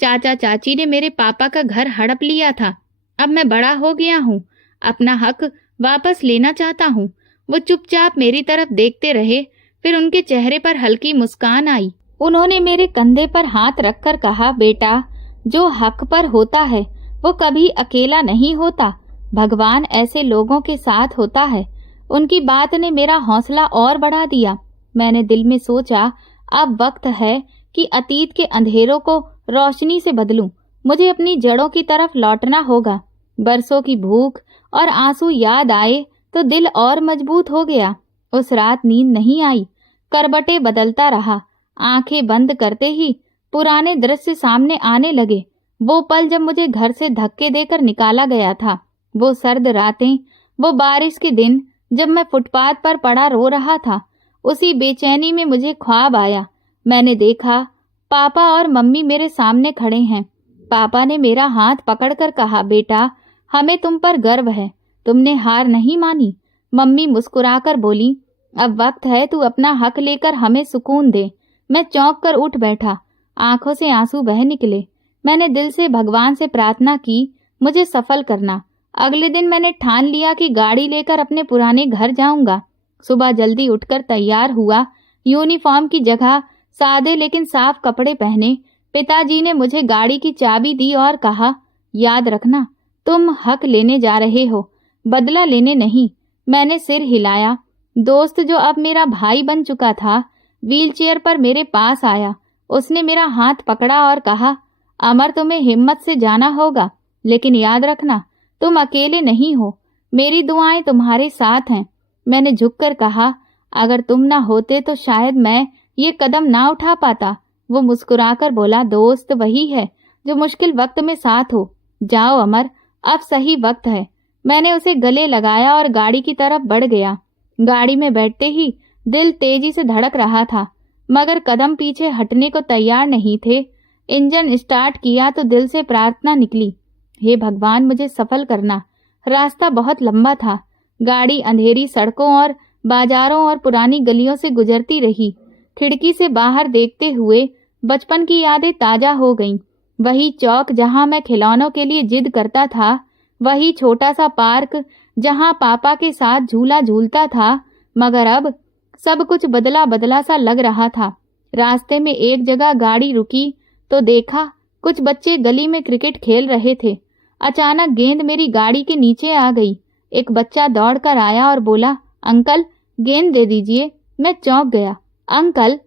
चाचा चाची ने मेरे पापा का घर हड़प लिया था। अब मैं बड़ा हो गया हूँ, अपना हक वापस लेना चाहता हूँ। वो चुपचाप मेरी तरफ देखते रहे, फिर उनके चेहरे पर हल्की मुस्कान आई। उन्होंने मेरे कंधे पर हाथ रखकर कहा, बेटा, जो हक पर होता है वो कभी अकेला नहीं होता। भगवान ऐसे लोगों के साथ होता है। उनकी बात ने मेरा हौसला और बढ़ा दिया। मैंने दिल में सोचा, अब वक्त है कि अतीत के अंधेरों को रोशनी से बदलूं। मुझे अपनी जड़ों की तरफ लौटना होगा। बरसों की भूख और आंसू याद आए तो दिल और मजबूत हो गया। उस रात नींद नहीं आई। करवटें बदलता रहा। आंखें बंद करते ही पुराने दृश्य सामने आने लगे। वो पल जब मुझे घर से धक्के देकर निकाला गया था, वो सर्द रातें, वो बारिश के दिन जब मैं फुटपाथ पर पड़ा रो रहा था। उसी बेचैनी में मुझे ख्वाब आया। मैंने देखा पापा और मम्मी मेरे सामने खड़े हैं। पापा ने मेरा हाथ पकड़कर कहा, बेटा, हमें तुम पर गर्व है, तुमने हार नहीं मानी। मम्मी मुस्कुराकर बोली, अब वक्त है तू अपना हक लेकर हमें सुकून दे। मैं चौंक कर उठ बैठा। आंखों से आंसू बह निकले। मैंने दिल से भगवान से प्रार्थना की, मुझे सफल करना। अगले दिन मैंने ठान लिया कि गाड़ी लेकर अपने पुराने घर जाऊंगा। सुबह जल्दी उठकर तैयार हुआ। यूनिफॉर्म की जगह सादे लेकिन साफ कपड़े पहने। पिताजी ने मुझे गाड़ी की चाबी दी और कहा, याद रखना, तुम हक लेने जा रहे हो, बदला लेने नहीं। मैंने सिर हिलाया। दोस्त जो अब मेरा भाई बन चुका था, व्हीलचेयर पर मेरे पास आया। उसने मेरा हाथ पकड़ा और कहा, अमर, तुम्हें हिम्मत से जाना होगा, लेकिन याद रखना तुम अकेले नहीं हो। मेरी दुआएं तुम्हारे साथ हैं। मैंने झुककर कहा, अगर तुम ना होते तो शायद मैं ये कदम ना उठा पाता। वो मुस्कुराकर बोला, दोस्त वही है जो मुश्किल वक्त में साथ हो। जाओ अमर, अब सही वक्त है। मैंने उसे गले लगाया और गाड़ी की तरफ बढ़ गया। गाड़ी में बैठते ही दिल तेजी से धड़क रहा था, मगर कदम पीछे हटने को तैयार नहीं थे। इंजन स्टार्ट किया तो दिल से प्रार्थना निकली, हे भगवान, मुझे सफल करना। रास्ता बहुत लंबा था। गाड़ी अंधेरी सड़कों और बाजारों और पुरानी गलियों से गुजरती रही। खिड़की से बाहर देखते हुए बचपन की यादें ताजा हो गईं। वही चौक जहां मैं खिलौनों के लिए जिद करता था, वही छोटा सा पार्क जहां पापा के साथ झूला झूलता था। मगर अब सब कुछ बदला बदला सा लग रहा था। रास्ते में एक जगह गाड़ी रुकी तो देखा कुछ बच्चे गली में क्रिकेट खेल रहे थे। अचानक गेंद मेरी गाड़ी के नीचे आ गई। एक बच्चा दौड़कर आया और बोला, अंकल, गेंद दे दीजिए। मैं चौंक गया। अंकल,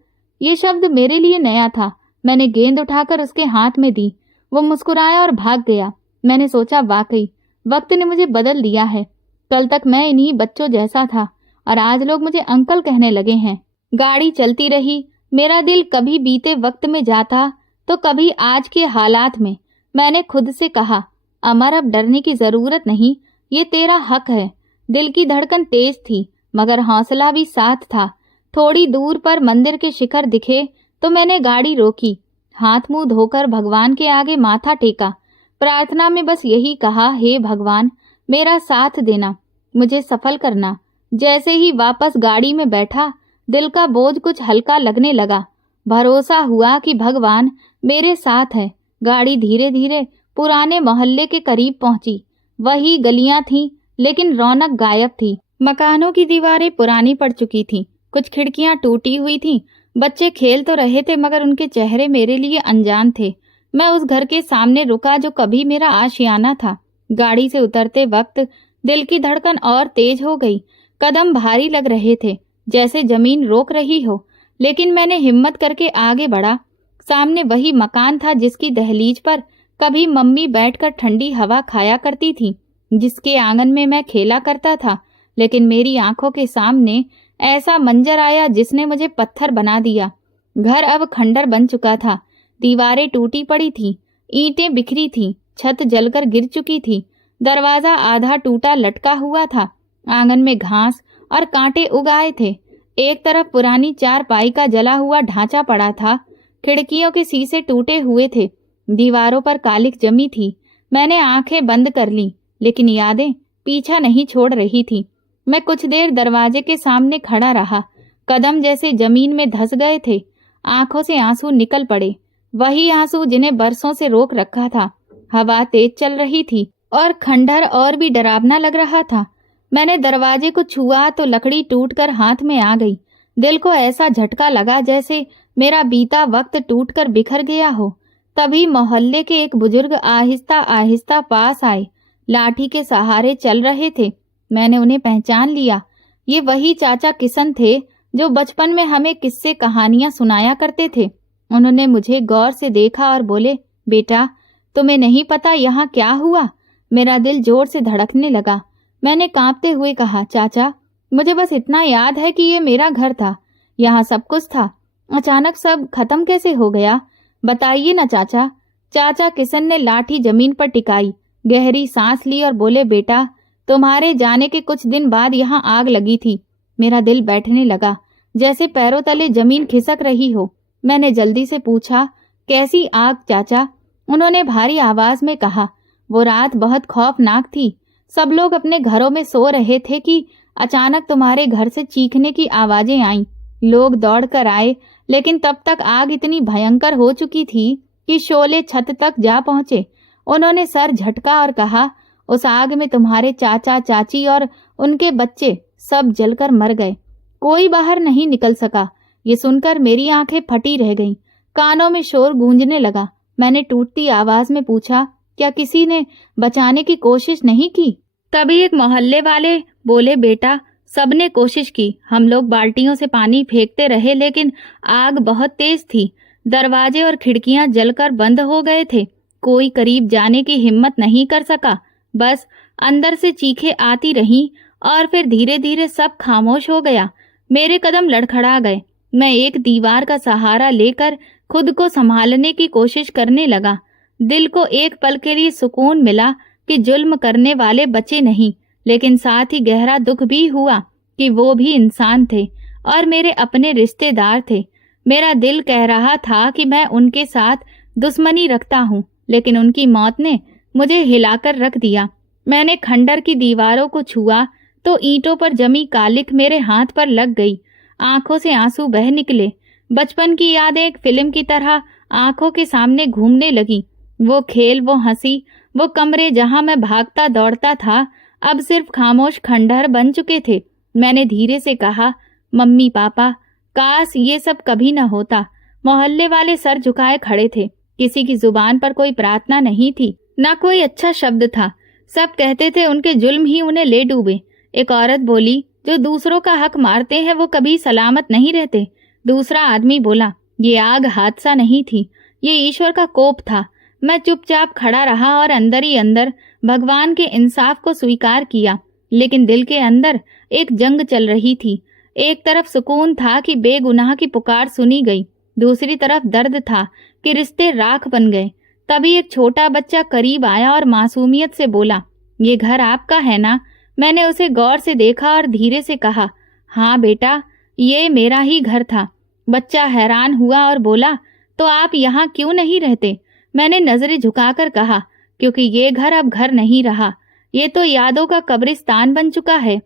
ये शब्द मेरे लिए नया था। मैंने गेंद उठाकर उसके हाथ में दी। वो मुस्कुराया और भाग गया। मैंने सोचा, वाकई वक्त ने मुझे बदल दिया है। कल तक मैं इन्हीं बच्चों जैसा था और आज लोग मुझे अंकल कहने लगे हैं। गाड़ी चलती रही। मेरा दिल कभी बीते वक्त में जाता तो कभी आज के हालात में। मैंने खुद से कहा, अमर, अब डरने की जरूरत नहीं, ये तेरा हक है। दिल की धड़कन तेज थी, मगर हौसला भी साथ था। थोड़ी दूर पर मंदिर के शिखर दिखे तो मैंने गाड़ी रोकी। हाथ मुंह धोकर भगवान के आगे माथा टेका। प्रार्थना में बस यही कहा, हे भगवान, मेरा साथ देना, मुझे सफल करना। जैसे ही वापस गाड़ी में बैठा, दिल का बोझ कुछ हल्का लगने लगा। भरोसा हुआ कि भगवान मेरे साथ है। गाड़ी धीरे धीरे पुराने मोहल्ले के करीब पहुंची। वही गलियां थीं, लेकिन रौनक गायब थी। मकानों की दीवारें पुरानी पड़ चुकी थीं, कुछ खिड़कियां टूटी हुई थीं। बच्चे खेल तो रहे थे, मगर उनके चेहरे मेरे लिए अनजान थे। मैं उस घर के सामने रुका जो कभी मेरा आशियाना था। गाड़ी से उतरते वक्त दिल की धड़कन और तेज हो गई। कदम भारी लग रहे थे, जैसे जमीन रोक रही हो, लेकिन मैंने हिम्मत करके आगे बढ़ा। सामने वही मकान था जिसकी दहलीज पर कभी मम्मी बैठकर ठंडी हवा खाया करती थी, जिसके आंगन में मैं खेला करता था। लेकिन मेरी आंखों के सामने ऐसा मंजर आया जिसने मुझे पत्थर बना दिया। घर अब खंडर बन चुका था। दीवारें टूटी पड़ी थीं, ईंटें बिखरी थीं, छत जलकर गिर चुकी थी। दरवाजा आधा टूटा लटका हुआ था। आंगन में घास और कांटे उग आए थे। एक तरफ पुरानी चारपाई का जला हुआ ढांचा पड़ा था। खिड़कियों के शीशे टूटे हुए थे। दीवारों पर कालिख जमी थी। मैंने आंखें बंद कर ली, लेकिन यादें पीछा नहीं छोड़ रही थी। मैं कुछ देर दरवाजे के सामने खड़ा रहा। कदम जैसे जमीन में धंस गए थे। आंखों से आंसू निकल पड़े, वही आंसू जिन्हें बरसों से रोक रखा था। हवा तेज चल रही थी और खंडहर और भी डरावना लग रहा था। मैंने दरवाजे को छुआ तो लकड़ी टूटकर हाथ में आ गई। दिल को ऐसा झटका लगा जैसे मेरा बीता वक्त टूटकर बिखर गया हो। तभी मोहल्ले के एक बुजुर्ग आहिस्ता आहिस्ता पास आए। लाठी के सहारे चल रहे थे। मैंने उन्हें पहचान लिया। ये वही चाचा किशन थे जो बचपन में हमें किस्से कहानियां सुनाया करते थे। उन्होंने मुझे गौर से देखा और बोले, बेटा, तुम्हें नहीं पता यहाँ क्या हुआ? मेरा दिल जोर से धड़कने लगा। मैंने कांपते हुए कहा, चाचा, मुझे बस इतना याद है कि ये मेरा घर था, यहाँ सब कुछ था। अचानक सब खत्म कैसे हो गया? बताइए ना चाचा। चाचा किशन ने लाठी जमीन पर टिकाई, गहरी सांस ली और बोले, बेटा, तुम्हारे जाने के कुछ दिन बाद यहाँ आग लगी थी। मेरा दिल बैठने लगा, जैसे पैरों तले जमीन खिसक रही हो। मैंने जल्दी से पूछा, कैसी आग चाचा? उन्होंने भारी आवाज में कहा, वो रात बहुत खौफनाक थी। सब लोग अपने घरों में सो रहे थे कि अचानक तुम्हारे घर से चीखने की आवाजें आईं। लोग दौड़कर आए, लेकिन तब तक आग इतनी भयंकर हो चुकी थी कि शोले छत तक जा पहुंचे। उन्होंने सर झटका और कहा, उस आग में तुम्हारे चाचा चाची और उनके बच्चे सब जलकर मर गए। कोई बाहर नहीं निकल सका। ये सुनकर मेरी आंखें फटी रह गईं। कानों में शोर गूंजने लगा। मैंने टूटती आवाज में पूछा, क्या किसी ने बचाने की कोशिश नहीं की? तभी एक मोहल्ले वाले बोले, बेटा, सबने कोशिश की। हम लोग बाल्टियों से पानी फेंकते रहे, लेकिन आग बहुत तेज थी। दरवाजे और खिड़कियां जलकर बंद हो गए थे। कोई करीब जाने की हिम्मत नहीं कर सका। बस अंदर से चीखें आती रहीं और फिर धीरे धीरे सब खामोश हो गया। मेरे कदम लड़खड़ा गए। मैं एक दीवार का सहारा लेकर खुद को संभालने की कोशिश करने लगा। दिल को एक पल के लिए सुकून मिला कि जुल्म करने वाले बचे नहीं, लेकिन साथ ही गहरा दुख भी हुआ कि वो भी इंसान थे और मेरे अपने रिश्तेदार थे। मेरा दिल कह रहा था कि मैं उनके साथ दुश्मनी रखता हूँ, लेकिन उनकी मौत ने मुझे हिलाकर रख दिया। मैंने खंडर की दीवारों को छुआ तो ईंटों पर जमी कालिख मेरे हाथ पर लग गई। आंखों से आंसू बह निकले। बचपन की यादें एक फिल्म की तरह आंखों के सामने घूमने लगी। वो खेल, वो हंसी, वो कमरे जहां मैं भागता दौड़ता था, अब सिर्फ खामोश खंडहर बन चुके थे। मैंने धीरे से कहा, मम्मी पापा, काश ये सब कभी न होता। मोहल्ले वाले सर झुकाए खड़े थे। किसी की जुबान पर कोई प्रार्थना नहीं थी, ना कोई अच्छा शब्द था। सब कहते थे उनके जुल्म ही उन्हें ले डूबे। एक औरत बोली, जो दूसरों का हक मारते हैं वो कभी सलामत नहीं रहते। दूसरा आदमी बोला, ये आग हादसा नहीं थी, ये ईश्वर का कोप था। मैं चुपचाप खड़ा रहा और अंदर ही अंदर भगवान के इंसाफ को स्वीकार किया, लेकिन दिल के अंदर एक जंग चल रही थी। एक तरफ सुकून था कि बेगुनाह की पुकार सुनी गई, दूसरी तरफ दर्द था कि रिश्ते राख बन गए। तभी एक छोटा बच्चा करीब आया और मासूमियत से बोला, ये घर आपका है ना? मैंने उसे गौर से देखा और धीरे से कहा, हाँ बेटा, ये मेरा ही घर था। बच्चा हैरान हुआ और बोला, तो आप यहाँ क्यों नहीं रहते? मैंने नजरें झुकाकर कहा, क्योंकि ये घर अब घर नहीं रहा, ये तो यादों का कब्रिस्तान बन चुका है।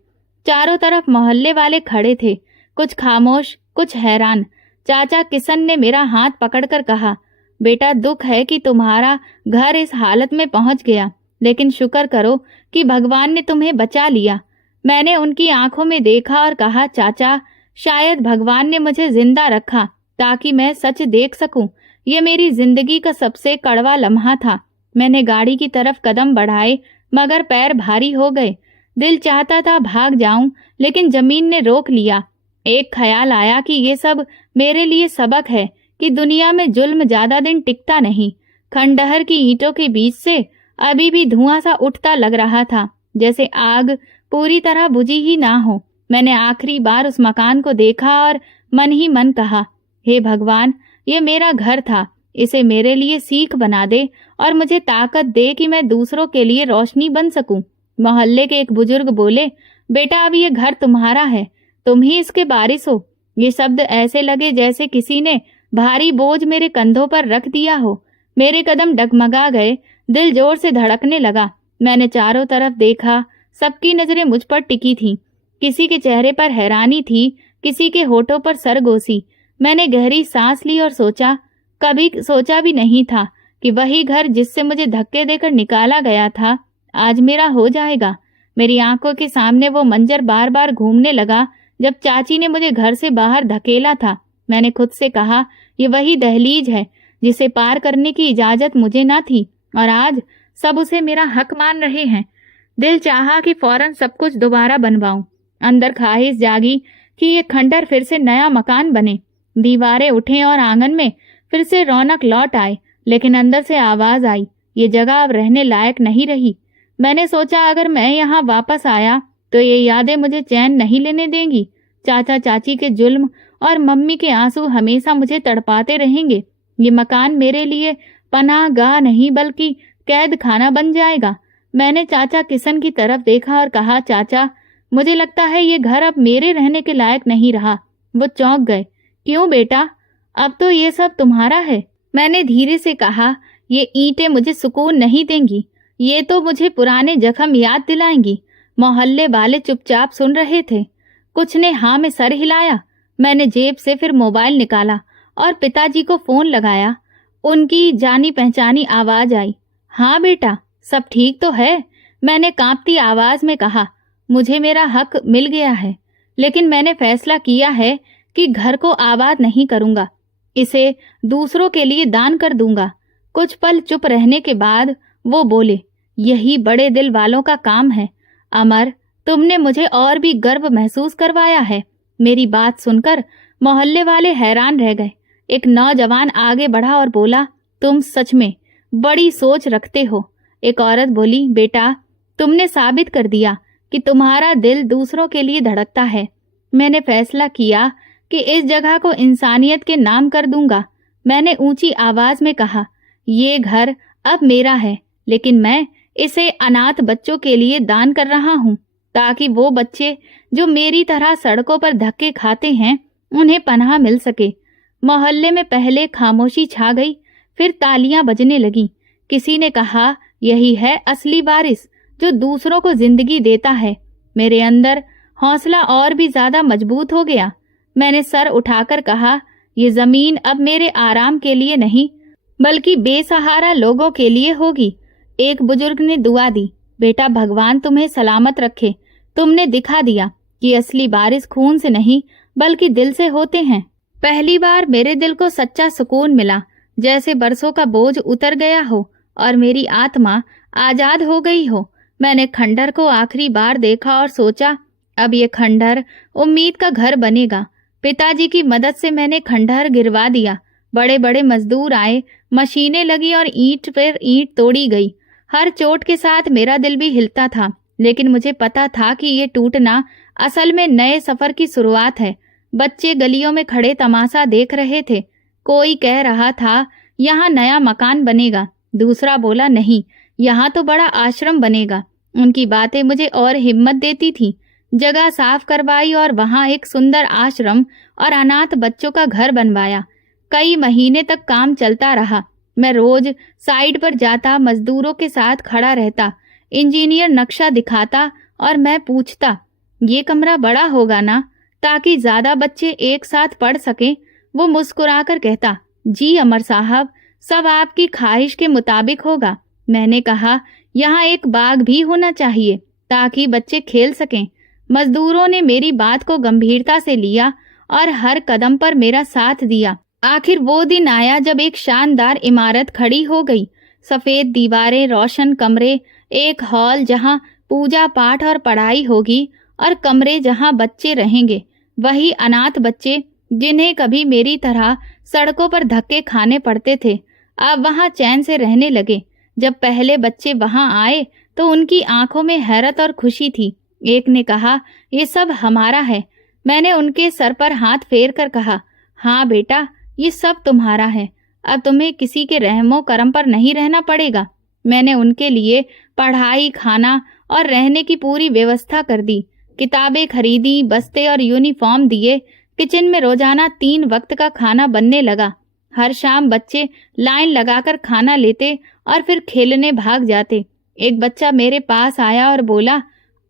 चारों तरफ मोहल्ले वाले खड़े थे, कुछ खामोश, कुछ हैरान। चाचा किशन ने मेरा हाथ पकड़कर कहा, बेटा, दुख है कि तुम्हारा घर इस हालत में पहुंच गया, लेकिन शुक्र करो कि भगवान ने तुम्हें बचा लिया। मैंने उनकी आंखों में देखा और कहा, चाचा, शायद भगवान ने मुझे जिंदा रखा ताकि मैं सच देख सकूं। ये मेरी जिंदगी का सबसे कड़वा लम्हा था। मैंने गाड़ी की तरफ कदम बढ़ाए, मगर पैर भारी हो गए। दिल चाहता था भाग जाऊं, लेकिन जमीन ने रोक लिया। एक ख्याल आया कि ये सब मेरे लिए सबक है कि दुनिया में जुल्म ज्यादा दिन टिकता नहीं। खंडहर की ईंटों के बीच से अभी भी धुआं सा उठता लग रहा था, जैसे आग पूरी तरह बुझी ही ना हो। मैंने आखिरी बार उस मकान को देखा और मन ही मन कहा, हे भगवान, ये मेरा घर था, इसे मेरे लिए सीख बना दे और मुझे ताकत दे कि मैं दूसरों के लिए रोशनी बन सकूं। मोहल्ले के एक बुजुर्ग बोले, बेटा अब ये घर तुम्हारा है, तुम ही इसके वारिस हो। ये शब्द ऐसे लगे जैसे किसी ने भारी बोझ मेरे कंधों पर रख दिया हो। मेरे कदम डगमगा गए, दिल जोर से धड़कने लगा। मैंने चारों तरफ देखा, सबकी नजरें मुझ पर टिकी थीं। किसी के चेहरे पर हैरानी थी, किसी के होठों पर सरगोशी। मैंने गहरी सांस ली और सोचा, कभी सोचा भी नहीं था कि वही घर जिससे मुझे धक्के देकर निकाला गया था, आज मेरा हो जाएगा। मेरी आंखों के सामने वो मंजर बार बार घूमने लगा जब चाची ने मुझे घर से बाहर धकेला था। मैंने खुद से कहा, ये वही दहलीज है जिसे पार करने की इजाजत मुझे ना थी, और आज सब उसे मेरा हक मान रहे हैं। दिल चाहा कि फौरन सब कुछ दोबारा बनवाऊं। अंदर ख्वाहिश जागी कि ये खंडर फिर से नया मकान बने, दीवारें उठें और आंगन में फिर से रौनक लौट आए। लेकिन अंदर से आवाज आई, ये जगह अब रहने लायक नहीं रही। मैंने सोचा, अगर मैं यहाँ वापस आया तो ये यादें मुझे चैन नहीं लेने देंगी। चाचा चाची के जुल्म और मम्मी के आंसू हमेशा मुझे तड़पाते रहेंगे। ये मकान मेरे लिए पनाह गाह नहीं बल्कि कैद खाना बन जाएगा। मैंने चाचा किशन की तरफ देखा और कहा, चाचा, मुझे लगता है ये घर अब मेरे रहने के लायक नहीं रहा। वो चौंक गए। क्यों बेटा, अब तो ये सब तुम्हारा है। मैंने धीरे से कहा, ये ईंटें मुझे सुकून नहीं देंगी, ये तो मुझे पुराने जख्म याद दिलाएंगी। मोहल्ले वाले चुपचाप सुन रहे थे। कुछ ने हाँ में सर हिलाया। मैंने जेब से फिर मोबाइल निकाला और पिताजी को फोन लगाया। उनकी जानी पहचानी आवाज आई, हाँ बेटा, सब ठीक तो है। मैंने कांपती आवाज में कहा, मुझे मेरा हक मिल गया है, लेकिन मैंने फैसला किया है कि घर को आबाद नहीं करूंगा, इसे दूसरों के लिए दान कर दूंगा। कुछ पल चुप रहने के बाद वो बोले, यही बड़े दिल वालों का काम है। अमर, तुमने मुझे और भी गर्व महसूस करवाया है। मेरी बात सुनकर मोहल्ले वाले हैरान रह गए। एक नौजवान आगे बढ़ा और बोला, तुम सच में बड़ी सोच रखते हो। एक औरत बोली, बेटा, तुमने साबित कर दिया कि तुम्हारा दिल दूसरों के लिए धड़कता है। मैंने फैसला किया कि इस जगह को इंसानियत के नाम कर दूंगा। मैंने ऊंची आवाज में कहा, ये घर अब मेरा है, लेकिन मैं इसे अनाथ बच्चों के लिए दान कर रहा हूँ, ताकि वो बच्चे जो मेरी तरह सड़कों पर धक्के खाते हैं, उन्हें पनाह मिल सके। मोहल्ले में पहले खामोशी छा गई, फिर तालियां बजने लगी। किसी ने कहा, यही है असली वारिस जो दूसरों को जिंदगी देता है। मेरे अंदर हौसला और भी ज्यादा मजबूत हो गया। मैंने सर उठाकर कहा, ये जमीन अब मेरे आराम के लिए नहीं, बल्कि बेसहारा लोगों के लिए होगी। एक बुजुर्ग ने दुआ दी, बेटा, भगवान तुम्हें सलामत रखे। तुमने दिखा दिया कि असली वारिस खून से नहीं बल्कि दिल से होते हैं। पहली बार मेरे दिल को सच्चा सुकून मिला, जैसे बरसों का बोझ उतर गया हो और मेरी आत्मा आजाद हो गई हो। मैंने खंडर को आखिरी बार देखा और सोचा, अब ये खंडर उम्मीद का घर बनेगा। पिताजी की मदद से मैंने खंडर गिरवा दिया। बड़े बड़े मजदूर आए, मशीनें लगी और ईंट पर ईंट तोड़ी गई। हर चोट के साथ मेरा दिल भी हिलता था, लेकिन मुझे पता था कि ये टूटना असल में नए सफर की शुरुआत है। बच्चे गलियों में खड़े तमाशा देख रहे थे। कोई कह रहा था, यहाँ नया मकान बनेगा। दूसरा बोला, नहीं, यहाँ तो बड़ा आश्रम बनेगा। उनकी बातें मुझे और हिम्मत देती थी। जगह साफ करवाई और वहाँ एक सुंदर आश्रम और अनाथ बच्चों का घर बनवाया। कई महीने तक काम चलता रहा। मैं रोज साइड पर जाता, मजदूरों के साथ खड़ा रहता। इंजीनियर नक्शा दिखाता और मैं पूछता, ये कमरा बड़ा होगा ना, ताकि ज्यादा बच्चे एक साथ पढ़ सकें। वो मुस्कुराकर कहता, जी अमर साहब, सब आपकी ख्वाहिश के मुताबिक होगा। मैंने कहा, यहाँ एक बाग भी होना चाहिए ताकि बच्चे खेल सकें। मजदूरों ने मेरी बात को गंभीरता से लिया और हर कदम पर मेरा साथ दिया। आखिर वो दिन आया जब एक शानदार इमारत खड़ी हो गई। सफेद दीवारें, रोशन कमरे, एक हॉल जहां पूजा पाठ और पढ़ाई होगी, और कमरे जहां बच्चे रहेंगे, वही अनाथ बच्चे जिन्हें कभी मेरी तरह सड़कों पर धक्के खाने पड़ते थे। अब वहां चैन से रहने लगे। जब पहले बच्चे वहां आए तो उनकी आंखों में हैरत और खुशी थी। एक ने कहा, ये सब हमारा है। मैंने उनके सर पर हाथ फेर कर कहा, हाँ बेटा, ये सब तुम्हारा है। अब तुम्हें किसी के रहमो करम पर नहीं रहना पड़ेगा। मैंने उनके लिए पढ़ाई, खाना और रहने की पूरी व्यवस्था कर दी। किताबें खरीदी, बस्ते और यूनिफॉर्म दिए। किचन में रोजाना 3 वक्त का खाना बनने लगा। हर शाम बच्चे लाइन लगाकर खाना लेते और फिर खेलने भाग जाते। एक बच्चा मेरे पास आया और बोला,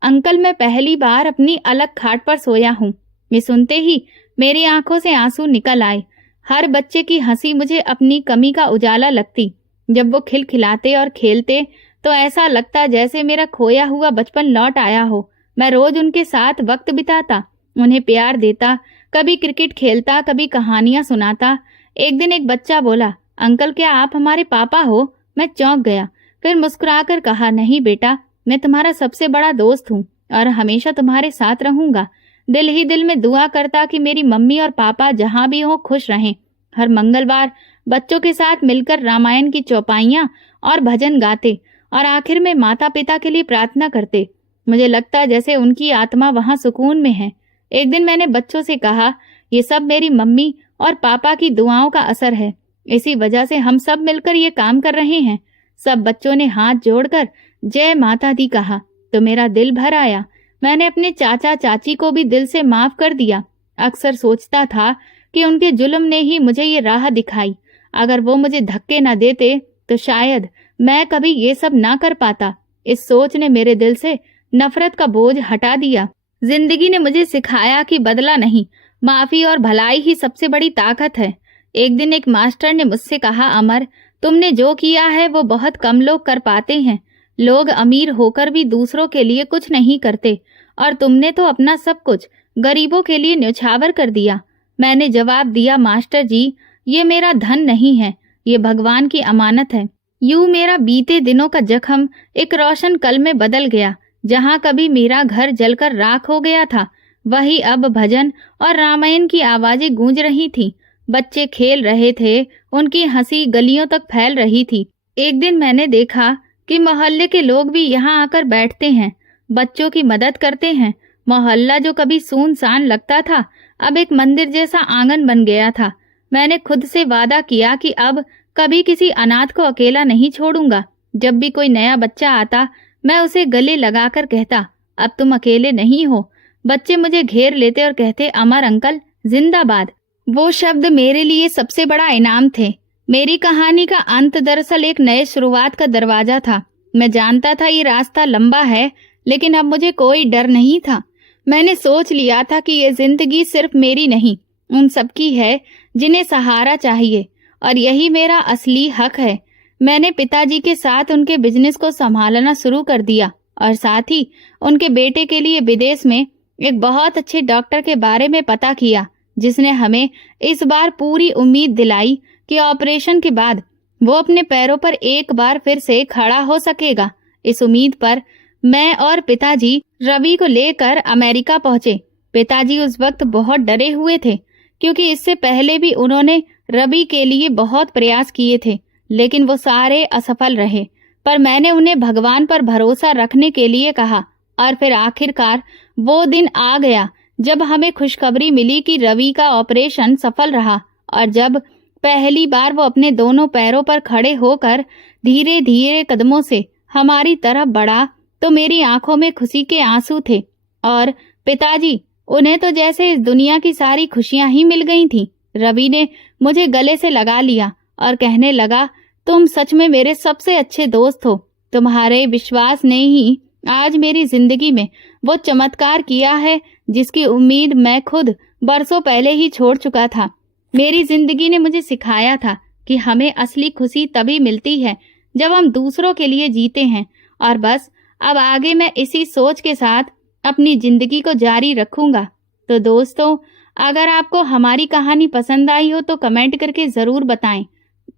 अंकल मैं पहली बार अपनी अलग खाट पर सोया हूँ। ये सुनते ही मेरी आंखों से आंसू निकल आए। हर बच्चे की हंसी मुझे अपनी कमी का उजाला लगती। जब वो खिलखिलाते और खेलते तो ऐसा लगता जैसे मेरा खोया हुआ बचपन लौट आया हो। मैं रोज उनके साथ वक्त बिताता, उन्हें प्यार देता, कभी क्रिकेट खेलता, कभी कहानियां सुनाता। एक दिन एक बच्चा बोला, अंकल क्या आप हमारे पापा हो? मैं चौंक गया, फिर मुस्कुराकर कहा, नहीं बेटा, मैं तुम्हारा सबसे बड़ा दोस्त हूँ और हमेशा तुम्हारे साथ रहूंगा। दिल ही दिल में दुआ करता कि मेरी मम्मी और पापा जहाँ भी हों खुश रहें। हर मंगलवार बच्चों के साथ मिलकर रामायण की चौपाइयाँ और भजन गाते और आखिर में माता पिता के लिए प्रार्थना करते। मुझे लगता जैसे उनकी आत्मा वहाँ सुकून में है। एक दिन मैंने बच्चों से कहा, ये सब मेरी मम्मी और पापा की दुआओं का असर है। इसी वजह से हम सब मिलकर ये काम कर रहे हैं। सब बच्चों ने हाथ जोड़कर जय माता दी कहा तो मेरा दिल भर आया। मैंने अपने चाचा चाची को भी दिल से माफ कर दिया। अक्सर सोचता था कि उनके जुल्म ने ही मुझे ये राह दिखाई। अगर वो मुझे धक्के न देते तो शायद मैं कभी ये सब ना कर पाता। इस सोच ने मेरे दिल से नफरत का बोझ हटा दिया। जिंदगी ने मुझे सिखाया कि बदला नहीं, माफी और भलाई ही सबसे बड़ी ताकत है। एक दिन एक मास्टर ने मुझसे कहा, अमर, तुमने जो किया है वो बहुत कम लोग कर पाते हैं। लोग अमीर होकर भी दूसरों के लिए कुछ नहीं करते और तुमने तो अपना सब कुछ गरीबों के लिए न्यौछावर कर दिया। मैंने जवाब दिया, मास्टर जी, ये मेरा धन नहीं है, ये भगवान की अमानत है। यूं मेरा बीते दिनों का जख्म एक रोशन कल में बदल गया। जहां कभी मेरा घर जलकर राख हो गया था, वही अब भजन और रामायण की आवाजें गूंज रही थीं। बच्चे खेल रहे थे, उनकी हंसी गलियों तक फैल रही थी। एक दिन मैंने देखा कि मोहल्ले के लोग भी यहाँ आकर बैठते हैं, बच्चों की मदद करते हैं। मोहल्ला जो कभी सुनसान लगता था, अब एक मंदिर जैसा आंगन बन गया था। मैंने खुद से वादा किया कि अब कभी किसी अनाथ को अकेला नहीं छोड़ूंगा। जब भी कोई नया बच्चा आता, मैं उसे गले लगाकर कहता, अब तुम अकेले नहीं हो। बच्चे मुझे घेर लेते और कहते, अमर अंकल जिंदाबाद। वो शब्द मेरे लिए सबसे बड़ा इनाम थे। मेरी कहानी का अंत दरअसल एक नए शुरुआत का दरवाजा था। मैं जानता था ये रास्ता लंबा है, लेकिन अब मुझे कोई डर नहीं था। मैंने सोच लिया था कि ये जिंदगी सिर्फ मेरी नहीं, उन सबकी है जिन्हें सहारा चाहिए, और यही मेरा असली हक है। मैंने पिताजी के साथ उनके बिजनेस को संभालना शुरू कर दिया और साथ ही उनके बेटे के लिए विदेश में एक बहुत अच्छे डॉक्टर के बारे में पता किया, जिसने हमें इस बार पूरी उम्मीद दिलाई कि ऑपरेशन के बाद वो अपने पैरों पर एक बार फिर से खड़ा हो सकेगा। इस उम्मीद पर मैं और पिताजी रवि को लेकर अमेरिका पहुंचे। पिताजी उस वक्त बहुत डरे हुए थे, क्योंकि इससे पहले भी उन्होंने रवि के लिए बहुत प्रयास किए थे, लेकिन वो सारे असफल रहे। पर मैंने उन्हें भगवान पर भरोसा रखने के लिए कहा और फिर आखिरकार वो दिन आ गया जब हमें खुशखबरी मिली कि रवि का ऑपरेशन सफल रहा। और जब पहली बार वो अपने दोनों पैरों पर खड़े होकर धीरे धीरे कदमों से हमारी तरफ बढ़ा, तो मेरी आंखों में खुशी के आंसू थे। और पिताजी, उन्हें तो जैसे इस दुनिया की सारी खुशियां ही मिल गई थीं। रवि ने मुझे गले से लगा लिया और कहने लगा, तुम सच में मेरे सबसे अच्छे दोस्त हो। तुम्हारे विश्वास ने ही आज मेरी जिंदगी में वो चमत्कार किया है जिसकी उम्मीद मैं खुद बरसों पहले ही छोड़ चुका था। मेरी जिंदगी ने मुझे सिखाया था कि हमें असली खुशी तभी मिलती है जब हम दूसरों के लिए जीते हैं। और बस अब आगे मैं इसी सोच के साथ अपनी जिंदगी को जारी रखूंगा। तो दोस्तों, अगर आपको हमारी कहानी पसंद आई हो तो कमेंट करके ज़रूर बताएं।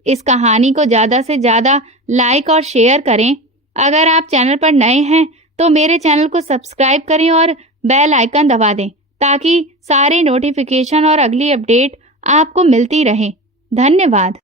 इस कहानी को ज़्यादा से ज़्यादा लाइक और शेयर करें। अगर आप चैनल पर नए हैं तो मेरे चैनल को सब्सक्राइब करें और बेल आइकन दबा दें, ताकि सारे नोटिफिकेशन और अगली अपडेट आपको मिलती रहे। धन्यवाद।